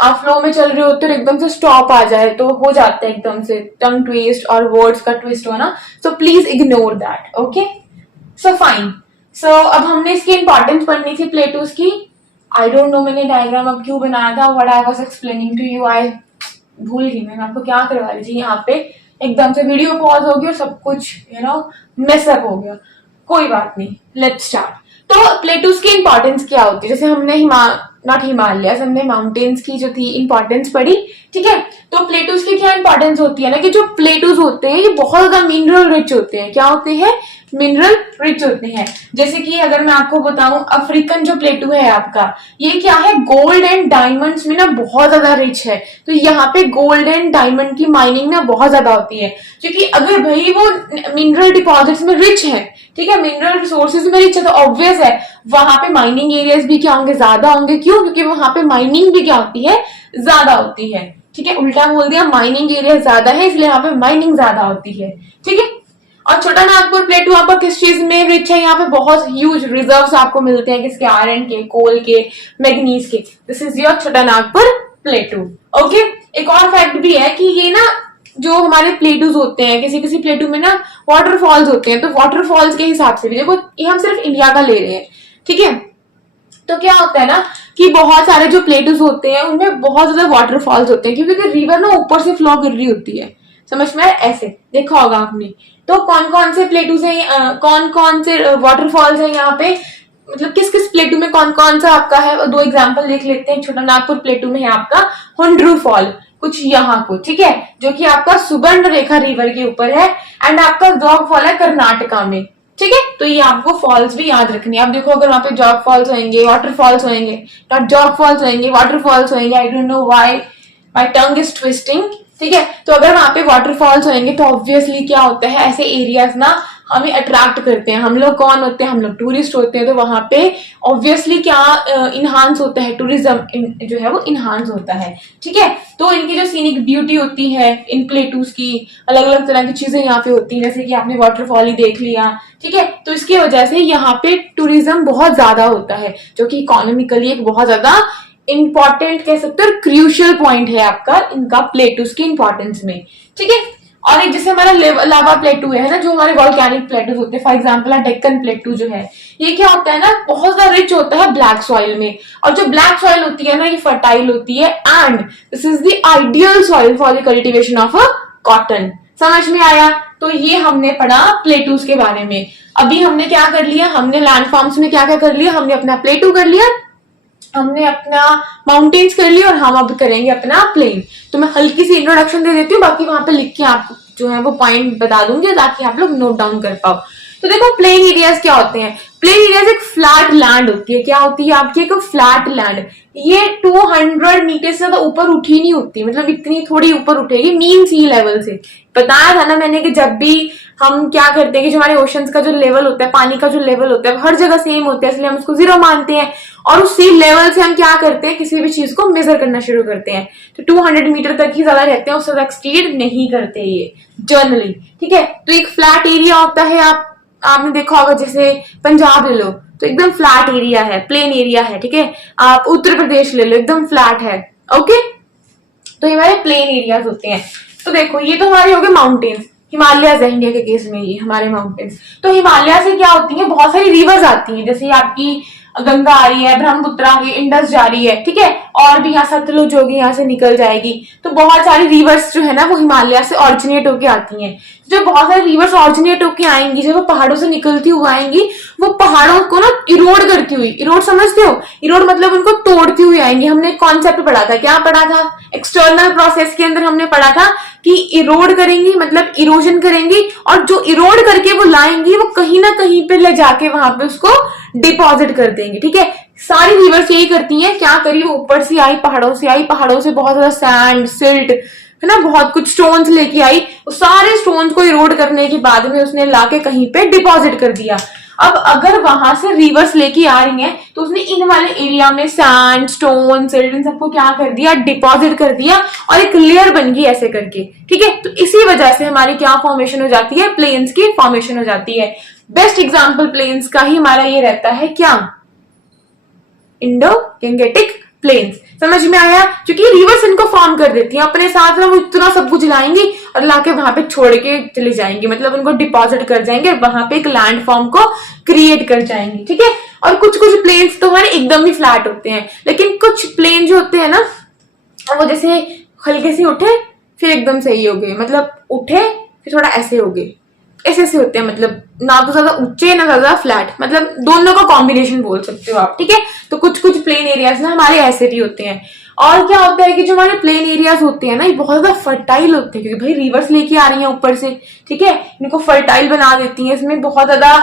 आप फ्लो में चल रहे होते हो एकदम से स्टॉप आ जाए तो हो जाता है एकदम से टंग ट्विस्ट और वर्ड्स का ट्विस्ट होना. So please ignore that. Okay, so fine. So अब हमने इसकी इंपॉर्टेंस पढ़नी थी प्लेटूज की. आई डोंट नो मैंने डायग्राम अब क्यों बनाया था, what I was explaining to you. I भूल गई मैं आपको क्या करवा रही थी. यहाँ पे एकदम से वीडियो पॉज हो गई और सब कुछ मेसअप हो गया. कोई बात नहीं, लेट्स स्टार्ट. तो प्लेटूज की इंपॉर्टेंस क्या होती है, जैसे हमने नॉट हिमालय, हमने माउंटेन्स की जो थी इंपॉर्टेंस पढ़ी. ठीक है, तो प्लेटूज की क्या इंपॉर्टेंस होती है ना, कि जो प्लेटूज होते हैं ये बहुत ज्यादा मिनरल रिच होते हैं. क्या होते हैं? मिनरल रिच होते हैं. जैसे कि अगर मैं आपको बताऊं, अफ्रीकन जो प्लेटू है आपका, ये क्या है, गोल्ड एंड डायमंड्स में ना बहुत ज्यादा रिच है. तो यहाँ पे गोल्ड एंड डायमंड की माइनिंग ना बहुत ज्यादा होती है, क्योंकि अगर भाई वो मिनरल डिपॉजिट्स में रिच है, ठीक है, मिनरल रिसोर्सेज में रिच है, तो ऑब्वियस है वहां पे माइनिंग एरियाज भी क्या होंगे, ज्यादा होंगे. क्यों? क्योंकि वहां पे माइनिंग भी क्या होती है, ज्यादा होती है. ठीक है, उल्टा बोल दिया, माइनिंग एरिया ज्यादा है इसलिए यहाँ पे माइनिंग ज्यादा होती है. ठीक है, और छोटा नागपुर प्लेटू आपका किस चीज में रिच है, यहाँ पे बहुत ह्यूज रिजर्व्स आपको मिलते हैं. किसके? आयरन के, कोल के, मैग्नीज के. दिस इज योर छोटा नागपुर प्लेटू. ओके, एक और फैक्ट भी है कि ये ना जो हमारे प्लेटूज होते हैं, किसी किसी प्लेटू में ना वाटरफॉल्स होते हैं. तो वाटरफॉल्स के हिसाब से भी देखो, ये हम सिर्फ इंडिया का ले रहे हैं. ठीक है, तो क्या होता है ना कि बहुत सारे जो प्लेटूज होते हैं उनमें बहुत ज्यादा वाटरफॉल्स होते हैं, क्योंकि रिवर ना ऊपर से फ्लो कर रही होती है। समझ में आया? ऐसे देखा होगा आपने। तो कौन कौन से प्लेटूज हैं, कौन कौन से वाटरफॉल्स हैं यहाँ पे, मतलब किस किस प्लेटू में कौन कौन सा आपका है, दो एग्जाम्पल देख लेते हैं। छोटा नागपुर प्लेटू में है आपका हुंड्रू फॉल, कुछ यहाँ को, ठीक है, जो कि आपका सुवर्णरेखा रिवर के ऊपर है। एंड आपका जॉग फॉल है कर्नाटका में, ठीक है। तो ये आपको फॉल्स भी याद रखनी है। आप देखो अगर वहां पे जॉग फॉल्स होंगे, वाटरफॉल्स होंगे, नॉट जॉग फॉल्स होंगे, वाटरफॉल्स होंगे, आई don't know why my tongue is twisting, ठीक है। तो अगर वहां पे वाटरफॉल्स होंगे तो ऑब्वियसली क्या होता है, ऐसे एरियाज ना हमें अट्रैक्ट करते हैं। हम लोग कौन होते हैं, हम लोग टूरिस्ट होते हैं। तो वहां पे ऑब्वियसली क्या इनहांस होता है, टूरिज्म जो है वो इनहांस होता है, ठीक है। तो इनकी जो सीनिक ब्यूटी होती है इन प्लेटूज की, अलग अलग तरह की चीजें यहाँ पे होती है, जैसे कि आपने वाटरफॉल ही देख लिया, ठीक है। तो इसकी वजह से यहाँ पे टूरिज्म बहुत ज्यादा होता है, जो कि इकोनॉमिकली एक बहुत ज्यादा इंपॉर्टेंट कह सकते हो क्रूशियल पॉइंट है आपका इनका प्लेटूज की इंपॉर्टेंस में, ठीक है। और एक जैसे हमारा लावा प्लेटू है ना, जो हमारे वॉल्केनिक प्लेटूज होते हैं, फॉर एग्जांपल डेक्कन प्लेटू जो है, ये क्या होता है ना, बहुत ज्यादा रिच होता है ब्लैक सॉइल में। और जो ब्लैक सॉइल होती है ना, ये फर्टाइल होती है and this is the ideal soil for the cultivation of a cotton. समझ में आया? तो ये हमने पढ़ा प्लेटूज के बारे में। अभी हमने क्या कर लिया, हमने लैंडफॉर्म्स में क्या क्या कर लिया, हमने अपना प्लेटू कर लिया, हमने अपना माउंटेन्स कर लिया, और हम अब करेंगे अपना प्लेन। तो मैं हल्की सी इंट्रोडक्शन दे देती हूँ, बाकी वहां पे लिख के आपको जो है वो पॉइंट बता दूंगी ताकि आप लोग नोट डाउन कर पाओ। तो देखो प्लेन एरियाज क्या होते हैं। प्लेन एरियाज एक फ्लैट लैंड होती है। क्या होती है आपकी? एक फ्लैट लैंड। ये 200 मीटर से ज्यादा ऊपर उठी नहीं होती, मतलब इतनी थोड़ी ऊपर उठेगी मीन सी लेवल से। बताया था ना मैंने कि जब भी हम क्या करते हैं कि जो हमारे ओशंस का जो लेवल होता है, पानी का जो लेवल होता है, हर जगह सेम होता है, इसलिए हम उसको 0 मानते हैं। और उस सी लेवल से हम क्या करते हैं, किसी भी चीज को मेजर करना शुरू करते हैं। तो 200 मीटर तक ही ज्यादा रहते हैं, उससे ज्यादा एक्सटीड नहीं करते ये जनरली, ठीक है। तो एक फ्लैट एरिया होता है, आपने देखा होगा, जैसे पंजाब ले लो तो एकदम फ्लैट एरिया है, प्लेन एरिया है, ठीक है। आप उत्तर प्रदेश ले लो, एकदम फ्लैट है, ओके। तो ये हमारे प्लेन एरियाज होते हैं। तो देखो ये तो हमारे हो गए माउंटेन्स, हिमालयस है इंडिया के केस में, ये हमारे माउंटेन्स। तो हिमालय से क्या होती है, बहुत सारी रिवर्स आती हैं, जैसे आपकी गंगा आ रही है, ब्रह्मपुत्र आ रही है, इंडस जा रही है, ठीक है। और भी यहाँ सतलुज होगी, यहाँ से निकल जाएगी। तो बहुत सारी रिवर्स जो है ना वो हिमालय से ऑरिजिनेट होके आती हैं। जब बहुत सारी रिवर्स ऑरिजिनेट होके आएंगी, जब वो पहाड़ों से निकलती हुई आएंगी, वो पहाड़ों को ना इरोड करती हुई, इरोड समझते हो, इरोड मतलब उनको तोड़ती हुई आएंगी। हमने एक कॉन्सेप्ट पढ़ा था, क्या पढ़ा था, एक्सटर्नल प्रोसेस के अंदर हमने पढ़ा था कि इरोड करेंगी मतलब इरोजन करेंगी, और जो इरोड करके वो लाएंगी वो कहीं ना कहीं पे ले जाके वहां पे उसको डिपॉजिट कर देंगे, ठीक है। सारी रिवर्स यही करती हैं। क्या करी, वो ऊपर से आई, पहाड़ों से आई, पहाड़ों से बहुत ज्यादा सैंड, सिल्ट है ना, बहुत कुछ स्टोन्स लेके आई। सारे स्टोन्स को इरोड करने के बाद में उसने लाके कहीं पे डिपॉजिट कर दिया। अब अगर वहां से रिवर्स लेके आ रही हैं तो उसने इन वाले एरिया में सैंड, स्टोन, सिल्ट, इन सबको क्या कर दिया, डिपॉजिट कर दिया, और एक लेयर बन गई ऐसे करके, ठीक है। तो इसी वजह से हमारी क्या फॉर्मेशन हो जाती है, प्लेन्स की फॉर्मेशन हो जाती है। बेस्ट एग्जाम्पल प्लेन्स का ही हमारा ये रहता है, क्या, इंडो गैंगेटिक प्लेन्स। समझ में आया? क्योंकि रिवर्स इनको फॉर्म कर देती है अपने साथ में, वो इतना सब कुछ लाएंगी और लाके वहां पे छोड़ के चले जाएंगे, मतलब उनको डिपॉजिट कर जाएंगे और वहां पे एक लैंड फॉर्म को क्रिएट कर जाएंगे, ठीक है। और कुछ कुछ प्लेन्स तो हमारे एकदम ही फ्लैट होते हैं, लेकिन कुछ प्लेन जो होते हैं ना वो जैसे हल्के से उठे फिर एकदम सही हो गए, मतलब उठे फिर थोड़ा ऐसे हो गए, ऐसे ऐसे होते हैं, मतलब ना तो ज्यादा ऊंचे ना ज्यादा फ्लैट, मतलब दोनों का कॉम्बिनेशन बोल सकते हो आप, ठीक है। तो कुछ कुछ प्लेन एरियाज ना हमारे ऐसे भी होते हैं। और क्या होता है कि जो हमारे प्लेन एरियाज होते हैं ना ये बहुत ज्यादा फर्टाइल होते हैं, क्योंकि भाई रिवर्स लेके आ रही है ऊपर से, ठीक है, इनको फर्टाइल बना देती है। इसमें बहुत ज्यादा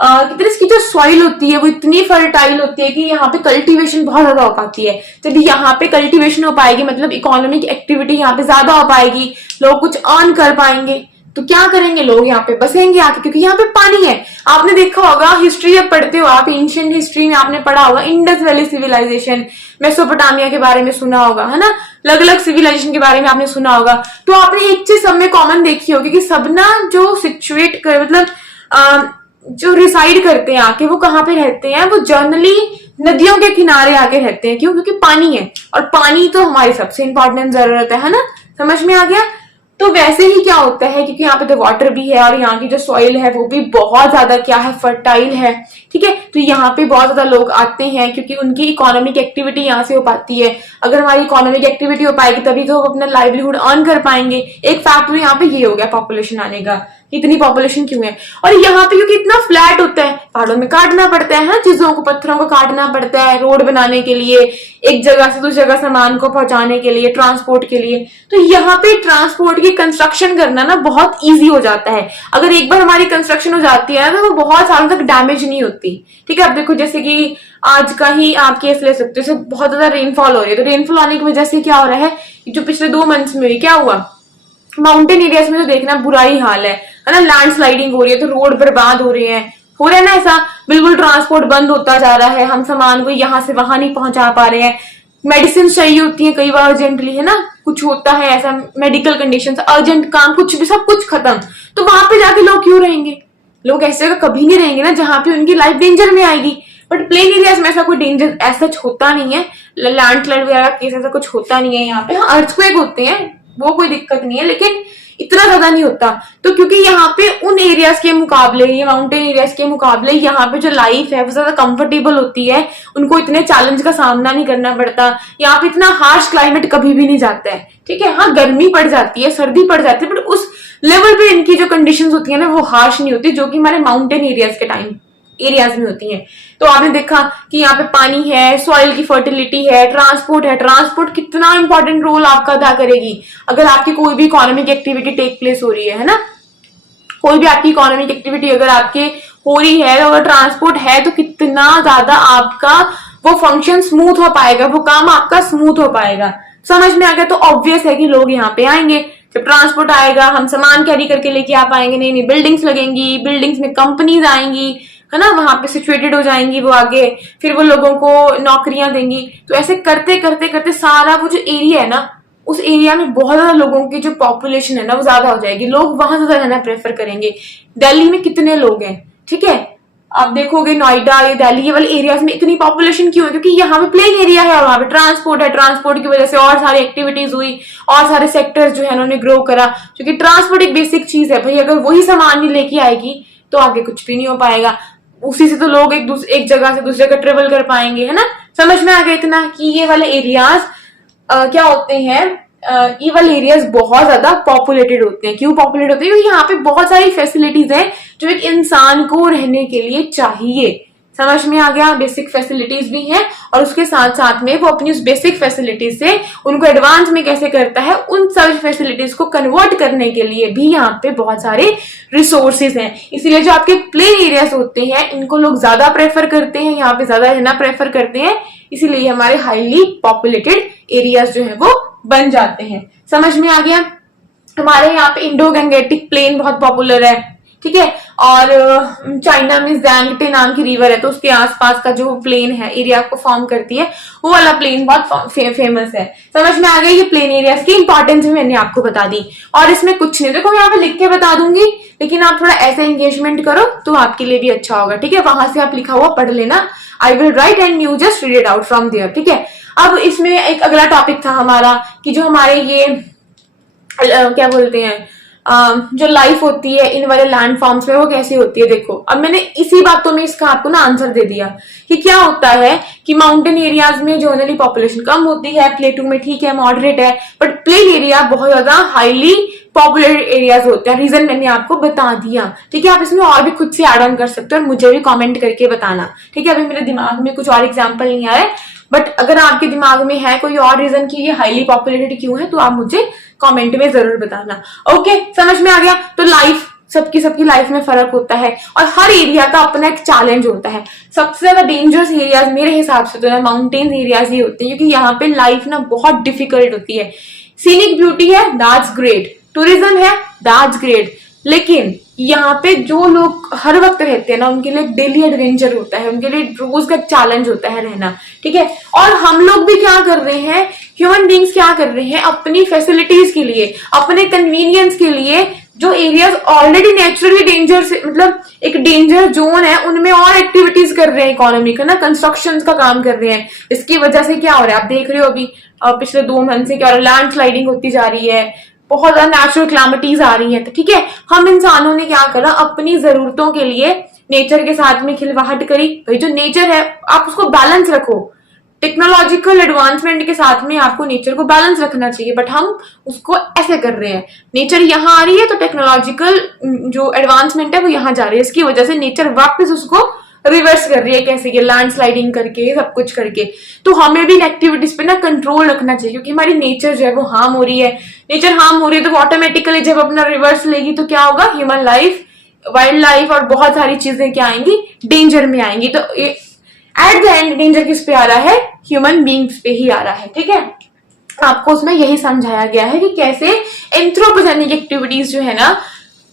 कितनी इसकी जो सॉइल होती है वो इतनी फर्टाइल होती है कि यहाँ पे कल्टीवेशन बहुत ज्यादा हो पाती है। जब यहाँ पे कल्टीवेशन हो पाएगी मतलब इकोनॉमिक एक्टिविटी यहाँ पे ज्यादा हो पाएगी, लोग कुछ अर्न कर पाएंगे, तो क्या करेंगे, लोग यहाँ पे बसेंगे आके, क्योंकि यहाँ पे पानी है। आपने देखा होगा, हिस्ट्री जब पढ़ते हो आप, एंशिएंट हिस्ट्री में आपने पढ़ा होगा इंडस वैली सिविलाइजेशन, मेसोपोटामिया के बारे में सुना होगा, है ना, अलग अलग सिविलाइजेशन के बारे में आपने सुना होगा। तो आपने एक चीज सब में कॉमन देखी होगी कि सब ना जो सिचुएट कर मतलब जो रिसाइड करते हैं आके, वो कहाँ पे रहते हैं, वो जनरली नदियों के किनारे आके रहते हैं। क्यों? क्योंकि पानी है, और पानी तो हमारी सबसे इंपॉर्टेंट जरूरत है ना। समझ में आ गया? तो वैसे ही क्या होता है, क्योंकि यहाँ पे तो वाटर भी है और यहाँ की जो सॉइल है वो भी बहुत ज्यादा क्या है, फर्टाइल है, ठीक है। तो यहाँ पे बहुत ज्यादा लोग आते हैं क्योंकि उनकी इकोनॉमिक एक्टिविटी यहाँ से हो पाती है। अगर हमारी इकोनॉमिक एक्टिविटी हो पाएगी तभी तो वो अपना लाइवलीहुड अर्न कर पाएंगे। एक फैक्टर यहाँ पे ये हो गया पॉपुलेशन आने का, इतनी पॉपुलेशन क्यों है। और यहाँ पे क्योंकि इतना फ्लैट होता है, पहाड़ों में काटना पड़ता है ना चीजों को, पत्थरों को काटना पड़ता है रोड बनाने के लिए, एक जगह से दूसरी जगह सामान को पहुंचाने के लिए, ट्रांसपोर्ट के लिए। तो यहाँ पे ट्रांसपोर्ट की कंस्ट्रक्शन करना ना बहुत ईजी हो जाता है। अगर एक बार हमारी कंस्ट्रक्शन हो जाती है तो वो बहुत सालों तक डैमेज नहीं होती, ठीक है। अब देखो जैसे कि आज का ही आप केस ले सकते हो, बहुत ज्यादा रेनफॉल हो रही है, तो रेनफॉल आने की वजह से क्या हो रहा है, जो पिछले 2 मंथ्स में हुई, क्या हुआ, माउंटेन एरियाज में तो देखना बुरा ही हाल है ना, लैंडस्लाइडिंग हो रही है, तो रोड बर्बाद हो रहे हैं, हो रहा है ना ऐसा, बिल्कुल ट्रांसपोर्ट बंद होता जा रहा है, हम सामान को यहाँ से वहां नहीं पहुंचा पा रहे हैं, मेडिसिन चाहिए होती है कई बार अर्जेंटली, है ना, कुछ होता है ऐसा, मेडिकल कंडीशन, अर्जेंट काम, कुछ भी, सब कुछ खत्म, तो वहां पे जाके लोग क्यों रहेंगे। लोग ऐसी जगह कभी नहीं रहेंगे ना जहां पे उनकी लाइफ डेंजर में आएगी। बट प्लेन एरियाज में ऐसा कोई डेंजर ऐसा होता नहीं है, लैंडस्लाइड वगैरह केस ऐसा कुछ होता नहीं है यहाँ पे। हाँ, अर्थक्वेक होते हैं, वो कोई दिक्कत नहीं है, लेकिन इतना ज्यादा नहीं होता। तो क्योंकि यहाँ पे उन एरियाज के मुकाबले, ये माउंटेन एरियाज के मुकाबले, यहाँ पे जो लाइफ है वो ज्यादा कंफर्टेबल होती है, उनको इतने चैलेंज का सामना नहीं करना पड़ता। यहाँ पे इतना हार्श क्लाइमेट कभी भी नहीं जाता है, ठीक है। हाँ, गर्मी पड़ जाती है, सर्दी पड़ जाती है, बट उस लेवल पे इनकी जो कंडीशंस होती है ना वो हार्श नहीं होती, जो कि हमारे माउंटेन एरियाज के टाइम एरियाज में होती है। तो आपने देखा कि यहाँ पे पानी है, सॉइल की फर्टिलिटी है, ट्रांसपोर्ट है, ट्रांसपोर्ट कितना इंपॉर्टेंट रोल आपका अदा करेगी अगर आपकी कोई भी इकोनॉमिक एक्टिविटी टेक प्लेस हो रही है ना, कोई भी आपकी इकोनॉमिक एक्टिविटी अगर आपके हो रही है, अगर ट्रांसपोर्ट है, तो कितना ज्यादा आपका वो फंक्शन स्मूथ हो पाएगा, वो काम आपका स्मूथ हो पाएगा। समझ में आ गया। तो ऑब्वियस है कि लोग यहाँ पे आएंगे, जब ट्रांसपोर्ट आएगा हम सामान कैरी करके लेके आ पाएंगे, नई नई बिल्डिंग्स लगेंगी, बिल्डिंग्स में कंपनीज आएंगी, है ना, वहां पे सिचुएटेड हो जाएंगी वो आगे, फिर वो लोगों को नौकरियां देंगी। तो ऐसे करते करते करते सारा वो जो एरिया है ना, उस एरिया में बहुत ज्यादा लोगों की जो पॉपुलेशन है ना वो ज्यादा हो जाएगी, लोग वहां ज्यादा रहना प्रेफर करेंगे। दिल्ली में कितने लोग हैं, ठीक है, आप देखोगे नोएडा, ये दिल्ली, ये वाले एरियाज में इतनी पॉपुलेशन क्यों है, क्योंकि यहाँ पे प्लेन एरिया है और वहां पे ट्रांसपोर्ट है, ट्रांसपोर्ट की वजह से और सारी एक्टिविटीज हुई, और सारे सेक्टर्स जो है उन्होंने ग्रो करा, क्योंकि ट्रांसपोर्ट एक बेसिक चीज है भाई, अगर वही सामान नहीं लेके आएगी तो आगे कुछ भी नहीं हो पाएगा। उसी से तो लोग एक जगह से दूसरी जगह ट्रेवल कर पाएंगे, है ना। समझ में आ गया इतना कि ये वाले एरियाज क्या होते हैं, ये वाले एरियाज बहुत ज्यादा पॉपुलेटेड होते हैं। क्यों पॉपुलेट होते हैं, क्योंकि यहाँ पे बहुत सारी फैसिलिटीज हैं जो एक इंसान को रहने के लिए चाहिए। समझ में आ गया, बेसिक फैसिलिटीज भी हैं, और उसके साथ साथ में वो अपनी उस बेसिक फैसिलिटीज से उनको एडवांस में कैसे करता है, उन सारी फैसिलिटीज को कन्वर्ट करने के लिए भी यहाँ पे बहुत सारे रिसोर्सेज हैं। इसीलिए जो आपके प्लेन एरियाज होते हैं इनको लोग ज्यादा प्रेफर करते हैं, यहाँ पे ज्यादा रहना प्रेफर करते हैं, इसीलिए हमारे हाईली पॉपुलेटेड एरियाज जो है वो बन जाते हैं। समझ में आ गया। हमारे यहाँ पे इंडो गंगेटिक प्लेन बहुत पॉपुलर है, ठीक है, और चाइना में ज़ैंगटे नाम की रिवर है, तो उसके आसपास का जो प्लेन है एरिया को फॉर्म करती है, वो वाला प्लेन बहुत फेमस है। समझ में आ गया। ये प्लेन एरियाज की इंपॉर्टेंस भी मैंने आपको बता दी, और इसमें कुछ नहीं, देखो मैं यहाँ पे लिख के बता दूंगी, लेकिन आप थोड़ा ऐसे एंगेजमेंट करो तो आपके लिए भी अच्छा होगा, ठीक है। वहां से आप लिखा हुआ पढ़ लेना, I will write and you just read it out from there, ठीक है। अब इसमें एक अगला टॉपिक था हमारा कि जो हमारे ये क्या बोलते हैं, जो लाइफ होती है इन वाले लैंड फॉर्म्स में वो कैसी होती है। देखो अब मैंने इसी बातों में इसका आपको ना आंसर दे दिया कि क्या होता है कि माउंटेन एरियाज में जनरली पॉपुलेशन कम होती है, प्लेटू में ठीक है मॉडरेट है, बट प्लेन एरिया बहुत ज्यादा हाईली पॉपुलर एरियाज होते हैं। रीजन मैंने आपको बता दिया, ठीक है। आप इसमें और भी खुद से ऐड ऑन कर सकते हो और मुझे भी कमेंट करके बताना, ठीक है। अभी मेरे दिमाग में कुछ और एग्जाम्पल नहीं आ रहा है, बट अगर आपके दिमाग में है कोई और रीजन कि ये हाईली पॉपुलेटेड क्यों है तो आप मुझे कमेंट में जरूर बताना। ओके, समझ में आ गया। तो लाइफ सबकी लाइफ में फर्क होता है और हर एरिया का अपना एक चैलेंज होता है। सबसे ज्यादा डेंजरस एरियाज मेरे हिसाब से तो ना माउंटेन एरियाज ही होते हैं, क्योंकि यहाँ पे लाइफ ना बहुत डिफिकल्ट होती है। सीनिक ब्यूटी है, दैट्स ग्रेट, टूरिज्म है, दैट्स ग्रेट, लेकिन यहाँ पे जो लोग हर वक्त रहते हैं ना उनके लिए डेली एडवेंचर होता है, उनके लिए रोज का चैलेंज होता है रहना, ठीक है। और हम लोग भी क्या कर रहे हैं, ह्यूमन बींग्स क्या कर रहे हैं, अपनी फैसिलिटीज के लिए, अपने कन्वीनियंस के लिए जो एरियाज ऑलरेडी नेचुरली डेंजर से मतलब एक डेंजर जोन है उनमें और एक्टिविटीज कर रहे हैं, इकोनॉमी का ना कंस्ट्रक्शन का काम कर रहे हैं। इसकी वजह से क्या हो रहा है आप देख रहे हो, अभी पिछले 2 मंथ से क्या हो रहा है, लैंड स्लाइडिंग होती जा रही है, बहुत ज्यादा नेचुरल क्लैमिटीज आ रही है, तो ठीक है, हम इंसानों ने क्या करा, अपनी जरूरतों के लिए नेचर के साथ में खिलवाड़ करी। भाई जो नेचर है आप उसको बैलेंस रखो, टेक्नोलॉजिकल एडवांसमेंट के साथ में आपको नेचर को बैलेंस रखना चाहिए, बट हम उसको ऐसे कर रहे हैं। नेचर यहाँ आ रही है तो टेक्नोलॉजिकल जो एडवांसमेंट है वो यहाँ जा रही है, इसकी वजह से नेचर वापस उसको रिवर्स कर रही है, कैसे कि लैंड स्लाइडिंग करके, सब कुछ करके। तो हमें भी इन एक्टिविटीज पे ना कंट्रोल रखना चाहिए, क्योंकि हमारी नेचर जो है वो हार्म हो रही है। नेचर हार्म हो रही है तो ऑटोमेटिकली जब अपना रिवर्स लेगी तो क्या होगा, ह्यूमन लाइफ, वाइल्ड लाइफ और बहुत सारी चीजें क्या आएंगी, डेंजर में आएंगी। तो एट द एंड डेंजर किस पे आ रहा है, ह्यूमन बींग्स पे ही आ रहा है, ठीक है। आपको उसमें यही समझाया गया है कि कैसे एंथ्रोपोजेनिक एक्टिविटीज जो है ना,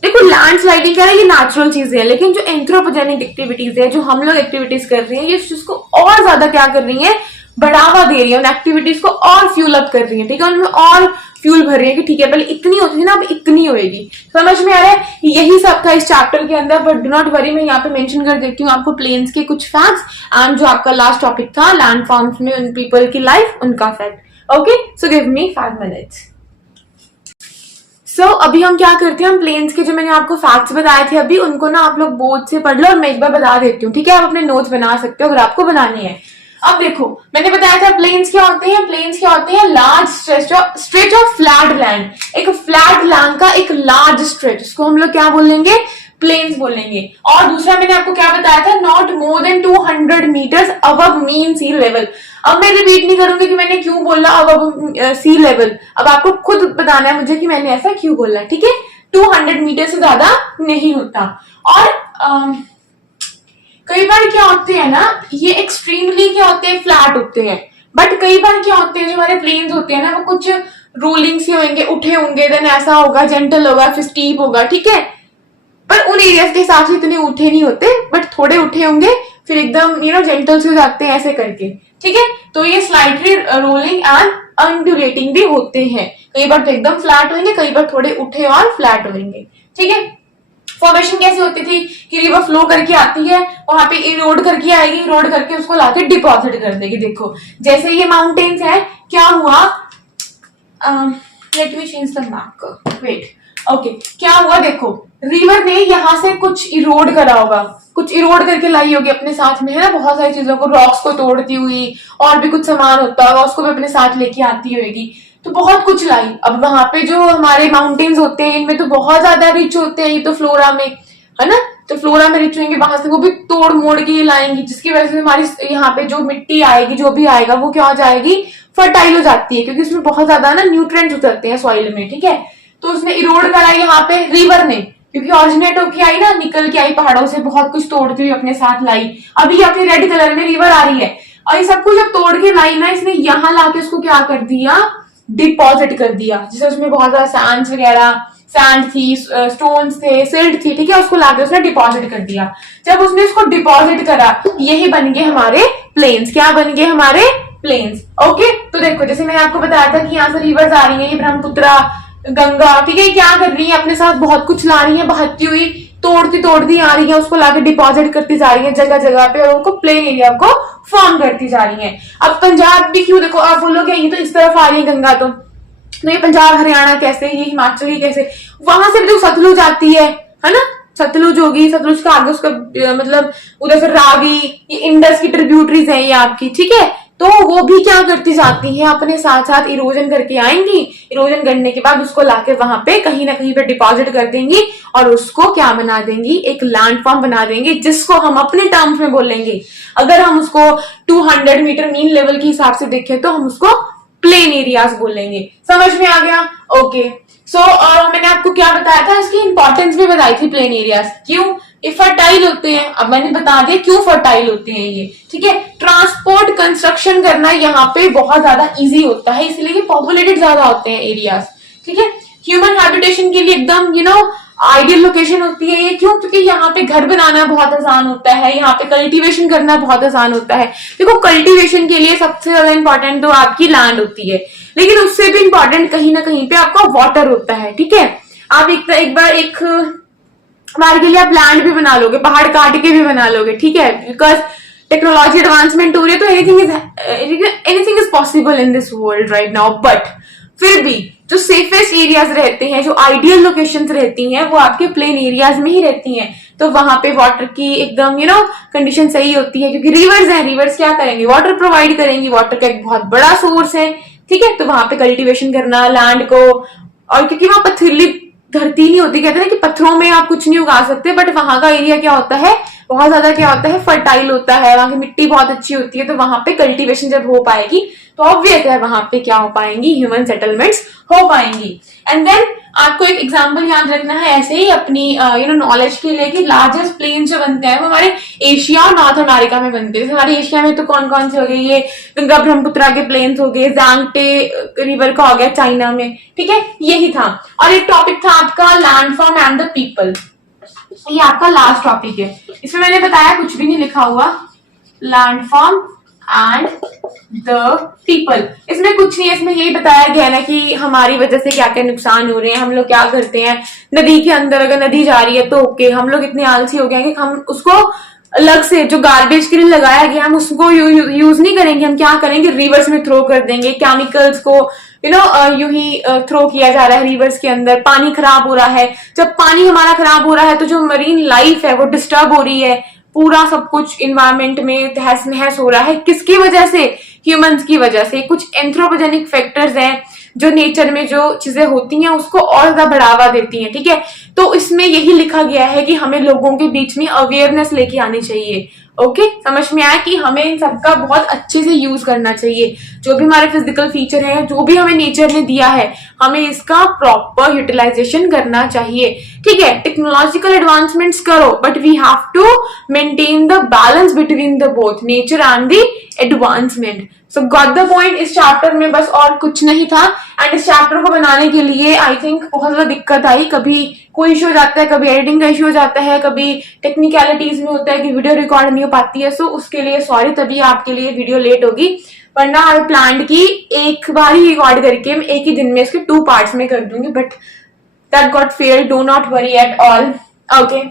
देखो लैंड स्लाइडिंग क्या है, ये नेचुरल चीजें हैं, लेकिन जो एंथ्रोपोजेनिक एक्टिविटीज है, जो हम लोग एक्टिविटीज कर रहे हैं, ये उसको और ज्यादा क्या कर रही है, बढ़ावा दे रही है, उन एक्टिविटीज को और फ्यूल अप कर रही है, ठीक है, उनमें और फ्यूल भर रही है कि ठीक है पहले इतनी होती थी ना, अब इतनी होएगी। समझ में आ रहा है, यही सब था इस चैप्टर के अंदर, बट डू नॉट वरी, मैं यहाँ पे मेंशन कर देती हूँ आपको प्लेन्स के कुछ फैक्ट्स एंड जो आपका लास्ट टॉपिक था लैंड फॉर्म्स में उन पीपल की लाइफ, उनका fact. Okay, so give me 5 minutes. अभी हम क्या करते हैं, हम प्लेन्स के जो मैंने आपको फैक्ट्स बताए थे अभी, उनको ना आप लोग बोर्ड से पढ़ लो और मैं एक बार बता देती हूँ, ठीक है। आप अपने नोट्स बना सकते हो अगर आपको बनाने हैं। अब देखो मैंने बताया था प्लेन्स क्या होते हैं, प्लेन्स क्या होते हैं, large stretch of flat land, एक फ्लैट लैंड का एक लार्ज स्ट्रेच, उसको हम लोग क्या बोलेंगे, प्लेन्स बोलेंगे। और दूसरा मैंने आपको क्या बताया था, not more than 200 metres above mean sea level. अब मैं रिपीट नहीं करूंगी कि मैंने क्यों बोला अबव सी लेवल, अब आपको खुद बताना है मुझे कि मैंने ऐसा क्यों बोला, ठीक है। 200 मीटर से ज्यादा नहीं होता। और कई बार क्या होते हैं ना, ये एक्सट्रीमली क्या होते हैं, फ्लैट होते हैं, बट कई बार क्या होते हैं, जो हमारे प्लेन्स होते हैं ना, वो कुछ रोलिंग से होंगे, उठे होंगे, देन ऐसा होगा, जेंटल होगा, फिर स्टीप होगा, ठीक है। पर उन एरियाज के हिसाब से इतने उठे नहीं होते, बट थोड़े उठे होंगे, फिर एकदम जेंटल से हो जाते हैं ऐसे करके, ठीक है। तो ये स्लाइटली रोलिंग एंड अंडुलेटिंग भी होते हैं, कई बार तो एकदम फ्लैट होंगे, कई बार थोड़े उठे और फ्लैट होंगे, ठीक है। फॉर्मेशन कैसे होती थी कि रिवर फ्लो करके आती है, वहां पे इरोड करके आएगी, इरोड करके उसको लाके डिपॉजिट कर देगी। देखो जैसे ये माउंटेन्स है, क्या हुआ, let me change the map, wait, okay, क्या हुआ, देखो रिवर ने यहाँ से कुछ इरोड करा होगा, कुछ इरोड करके लाई होगी अपने साथ में, है ना, बहुत सारी चीजों को, रॉक्स को तोड़ती हुई, और भी कुछ सामान होता होगा उसको भी अपने साथ लेके आती होगी, तो बहुत कुछ लाई। अब वहां पे जो हमारे माउंटेन्स होते हैं, इनमें तो बहुत ज्यादा रिच होते हैं, ये तो फ्लोरा में, है ना, तो फ्लोरा में रिच होंगे, वहां से वो भी तोड़ मोड़ के लाएंगी, जिसकी वजह से हमारी यहाँ पे जो मिट्टी आएगी, जो भी आएगा वो क्या हो जाएगी, फर्टाइल हो जाती है, क्योंकि उसमें बहुत ज्यादा ना न्यूट्रिएंट्स उतरते हैं सॉइल में, ठीक है। तो उसने इरोड करा यहाँ पे रिवर ने, क्योंकि ऑरिजिनेट होके आई ना, निकल के आई पहाड़ों से, बहुत कुछ तोड़ती हुई अपने साथ लाई। अभी अपनी रेड कलर में रिवर आ रही है, और ये सब कुछ जब तोड़ के लाई ना, इसने यहाँ लाके उसको क्या कर दिया, डिपॉजिट कर दिया। जैसे उसमें बहुत ज्यादा सैंड वगैरह, सैंड थी, स्टोन्स थे, सिल्ट थी, ठीक है, उसको लाके उसने डिपॉजिट कर दिया। जब उसने उसको डिपॉजिट करा, यही बन गए हमारे प्लेन्स। क्या बन गए हमारे प्लेन्स, ओके। तो देखो जैसे मैंने आपको बताया था कि यहाँ से रिवर्स आ रही है, ये ब्रह्मपुत्रा, गंगा, ठीक है, क्या कर रही है, अपने साथ बहुत कुछ ला रही है, बहती हुई, तोड़ती आ रही है, उसको लाके डिपॉजिट करती जा रही है जगह जगह पे, और उनको प्लेन एरिया को फॉर्म करती जा रही है। अब पंजाब भी क्यों, देखो आप बोलोगे ये तो इस तरफ आ रही है गंगा, तो ये पंजाब हरियाणा कैसे, ये हिमाचल ही कैसे, वहां से भी जो सतलुज आती है ना, सतलुज होगी, सतलुज का आगे उसका मतलब उधर से रावी, ये इंडस की ट्रिब्यूटरीज है ये आपकी, ठीक है। तो वो भी क्या करती जाती है, अपने साथ साथ इरोजन करके आएंगी, इरोजन करने के बाद उसको लाके वहां पे कहीं ना कहीं पे डिपॉजिट कर देंगी, और उसको क्या बना देंगी, एक लैंड फॉर्म बना देंगे, जिसको हम अपने टर्म्स में बोलेंगे। अगर हम उसको 200 मीटर मीन लेवल के हिसाब से देखें तो हम उसको प्लेन एरियाज बोलेंगे। समझ में आ गया, ओके। और मैंने आपको क्या बताया था, इसकी इंपॉर्टेंस भी बताई थी प्लेन एरियाज, क्यों, ये फर्टाइल होते हैं। अब मैंने बता दिया क्यों फर्टाइल होते हैं ये, ठीक है। ट्रांसपोर्ट कंस्ट्रक्शन करना यहाँ पे बहुत ज्यादा इजी होता है, इसलिए पॉपुलेटेड ज्यादा होते हैं एरियाज, ठीक है। ह्यूमन हैबिटेशन के लिए एकदम आइडियल लोकेशन होती है ये, क्यों, क्योंकि यहाँ पे घर बनाना बहुत आसान होता है, यहाँ पे कल्टीवेशन करना बहुत आसान होता है। देखो कल्टीवेशन के लिए सबसे ज्यादा इंपॉर्टेंट तो आपकी लैंड होती है, लेकिन उससे भी इंपॉर्टेंट कहीं ना कहीं पे आपका वाटर होता है, ठीक है। आप एक बार के लिए आप लैंड भी बना लोगे, पहाड़ काट के भी बना लोगे, ठीक है, बिकॉज टेक्नोलॉजी एडवांसमेंट हो रही है, तो anything is possible in this world right now. But फिर भी जो सेफेस्ट एरियाज रहते हैं, जो आइडियल लोकेशंस रहती हैं, वो आपके प्लेन एरियाज में ही रहती हैं। तो वहां पे वाटर की एकदम कंडीशन सही होती है, क्योंकि रिवर्स हैं, रिवर्स क्या करेंगे, वाटर प्रोवाइड करेंगी, वाटर का एक बहुत बड़ा सोर्स है। ठीक है, तो वहां पे कल्टीवेशन करना लैंड को, और क्योंकि वहां पथरीली धरती नहीं होती, कहते हैं कि पत्थरों में आप कुछ नहीं उगा सकते, बट वहां का एरिया क्या होता है, बहुत ज्यादा क्या होता है, फर्टाइल होता है, वहां की मिट्टी बहुत अच्छी होती है। तो वहां पे कल्टीवेशन जब हो पाएगी तो ऑब्वियस है वहां पे क्या हो पाएंगी, ह्यूमन सेटलमेंट्स हो पाएंगी। एंड देन आपको एक एग्जांपल याद रखना है ऐसे ही अपनी नॉलेज के लिए, कि लार्जेस्ट प्लेन जो बनते हैं वो हमारे एशिया और नॉर्थ अमेरिका में बनते हैं। हमारे एशिया में तो कौन कौन से हो गए, ये गंगा ब्रह्मपुत्रा के प्लेन्स हो गए, यांगटे रिवर का हो गया चाइना में। ठीक है, यही था। और एक टॉपिक था आपका लैंडफॉर्म एंड द पीपल, ये आपका लास्ट टॉपिक है। इसमें मैंने बताया कुछ भी नहीं लिखा हुआ, लैंडफॉर्म एंड द पीपल, इसमें कुछ नहीं है। इसमें यही बताया गया ना कि हमारी वजह से क्या क्या नुकसान हो रहे हैं, हम लोग क्या करते हैं नदी के अंदर, अगर नदी जा रही है तो ओके, हम लोग इतने आलसी हो गए हैं कि हम उसको अलग से जो गार्बेज के लिए लगाया गया हम उसको यूज नहीं करेंगे, हम क्या करेंगे, रिवर्स में थ्रो कर देंगे, केमिकल्स को यूं ही थ्रो किया जा रहा है रिवर्स के अंदर। पानी खराब हो रहा है, जब पानी हमारा खराब हो रहा है तो जो मरीन लाइफ है वो डिस्टर्ब हो रही है, पूरा सब कुछ इन्वायरमेंट में तहस नहस हो रहा है। किसकी वजह से, ह्यूमंस की वजह से। कुछ एंथ्रोपोजेनिक फैक्टर्स हैं जो नेचर में जो चीजें होती हैं उसको और ज्यादा बढ़ावा देती हैं। ठीक है, तो इसमें यही लिखा गया है कि हमें लोगों के बीच में अवेयरनेस लेके आनी चाहिए। ओके, समझ में आया कि हमें इन सबका बहुत अच्छे से यूज करना चाहिए। जो भी हमारे फिजिकल फीचर है, जो भी हमें नेचर ने दिया है, हमें इसका प्रॉपर यूटिलाइजेशन करना चाहिए। ठीक है, टेक्नोलॉजिकल एडवांसमेंट्स करो, but we have to maintain the balance between the both nature and the advancement. So got the point. इस चैप्टर में बस और कुछ नहीं था। एंड इस चैप्टर को बनाने के लिए आई थिंक बहुत ज्यादा दिक्कत आई, कभी कोई इशू हो जाता है, कभी एडिटिंग का इशू हो जाता है, कभी टेक्निकलिटीज में होता है कि वीडियो रिकॉर्ड नहीं हो पाती है। सो उसके लिए सॉरी, तभी आपके लिए वीडियो लेट होगी, वरना आई प्लान की एक बार ही रिकॉर्ड करके मैं एक ही दिन में इसके 2 पार्ट्स में कर दूंगी, but that got failed, do not worry at all. Okay,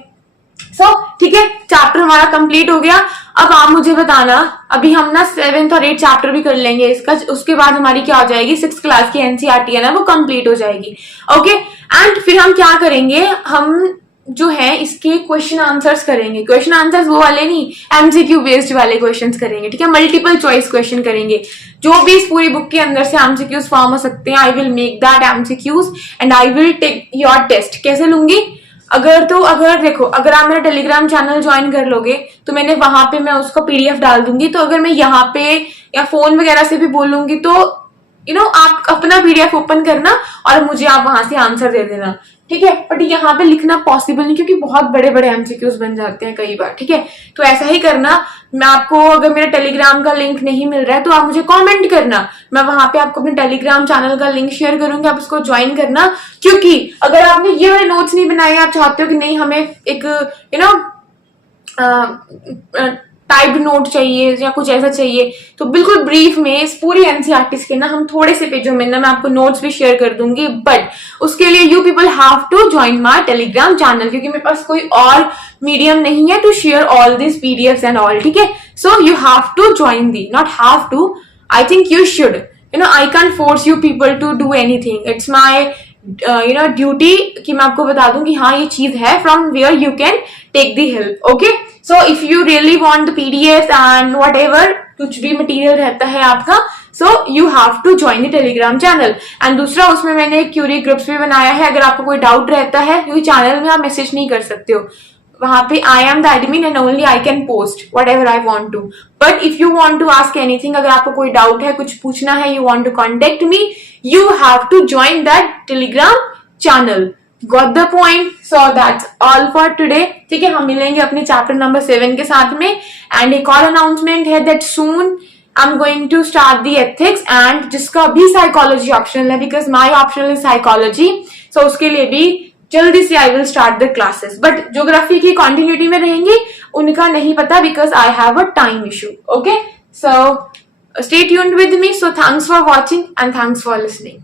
so ठीक है, चैप्टर हमारा कंप्लीट हो गया। अब आप मुझे बताना, अभी हम ना 7th और 8th चैप्टर भी कर लेंगे इसका, उसके बाद हमारी क्या हो जाएगी, 6th क्लास की एनसीईआरटी है ना, वो कंप्लीट हो जाएगी। ओके, एंड फिर हम क्या करेंगे, हम जो है इसके क्वेश्चन आंसर्स करेंगे। क्वेश्चन आंसर्स वो वाले नहीं, एमसीक्यू बेस्ड वाले क्वेश्चंस करेंगे। ठीक है, मल्टीपल चॉइस क्वेश्चन करेंगे, जो भी इस पूरी बुक के अंदर से एमसीक्यूज फॉर्म हो सकते हैं। I will make that MCQs and I will take your test. कैसे लूंगी, अगर देखो, अगर आप मेरा टेलीग्राम चैनल ज्वाइन कर लोगे तो मैंने वहां पे मैं उसको पीडीएफ डाल दूंगी। तो अगर मैं यहाँ पे या फोन वगैरह से भी बोलूंगी तो आप अपना पीडीएफ ओपन करना और मुझे आप वहां से आंसर दे देना। ठीक है, बट यहाँ पे लिखना पॉसिबल नहीं, क्योंकि बहुत बड़े बड़े एमसीक्यूज बन जाते हैं कई बार। ठीक है, तो ऐसा ही करना। मैं आपको, अगर मेरा टेलीग्राम का लिंक नहीं मिल रहा है तो आप मुझे कमेंट करना, मैं वहां पे आपको अपने टेलीग्राम चैनल का लिंक शेयर करूंगी, आप उसको ज्वाइन करना। क्योंकि अगर आपने ये वाले नोट्स नहीं बनाए, आप चाहते हो कि नहीं हमें एक टाइप्ड नोट चाहिए या कुछ ऐसा चाहिए, तो बिल्कुल ब्रीफ में इस पूरी एनसीईआरटी के ना हम थोड़े से पेजों में ना मैं आपको नोट्स भी शेयर कर दूंगी। बट उसके लिए you people have to join my Telegram channel, क्योंकि मेरे पास कोई और मीडियम नहीं है to share all this PDFs and all. ठीक है, so you have to join the, not have to, I think you should. I can force you people to do anything, it's my duty कि मैं आपको बता दूं कि हाँ ये चीज है, from where you can take the help. Okay, so if you really want the PDF and whatever, कुछ भी मटेरियल रहता है आपका, so you have to join the Telegram channel. And दूसरा, उसमें मैंने क्यूरी ग्रुप्स भी बनाया है, अगर आपको कोई डाउट रहता है, क्योंकि चैनल में आप मैसेज नहीं कर सकते हो, वहां पे I am the admin and only I can post whatever I want to. But if you want to ask anything, अगर आपको कोई डाउट है, कुछ पूछना है, you want to contact me, you have to join that telegram channel. Got the point? So that's all for today. ठीक है, हम मिलेंगे अपने चैप्टर नंबर 7 के साथ में। एंड एक और अनाउंसमेंट है that soon I'm going to start the ethics, and जिसका भी साइकोलॉजी ऑप्शनल है, because my optional is psychology, so उसके लिए भी जल्दी से I will start the classes. But geography की कंटिन्यूटी में रहेंगी, उनका नहीं पता, because I have a time issue. Okay, so stay tuned with me. So thanks for watching and thanks for listening.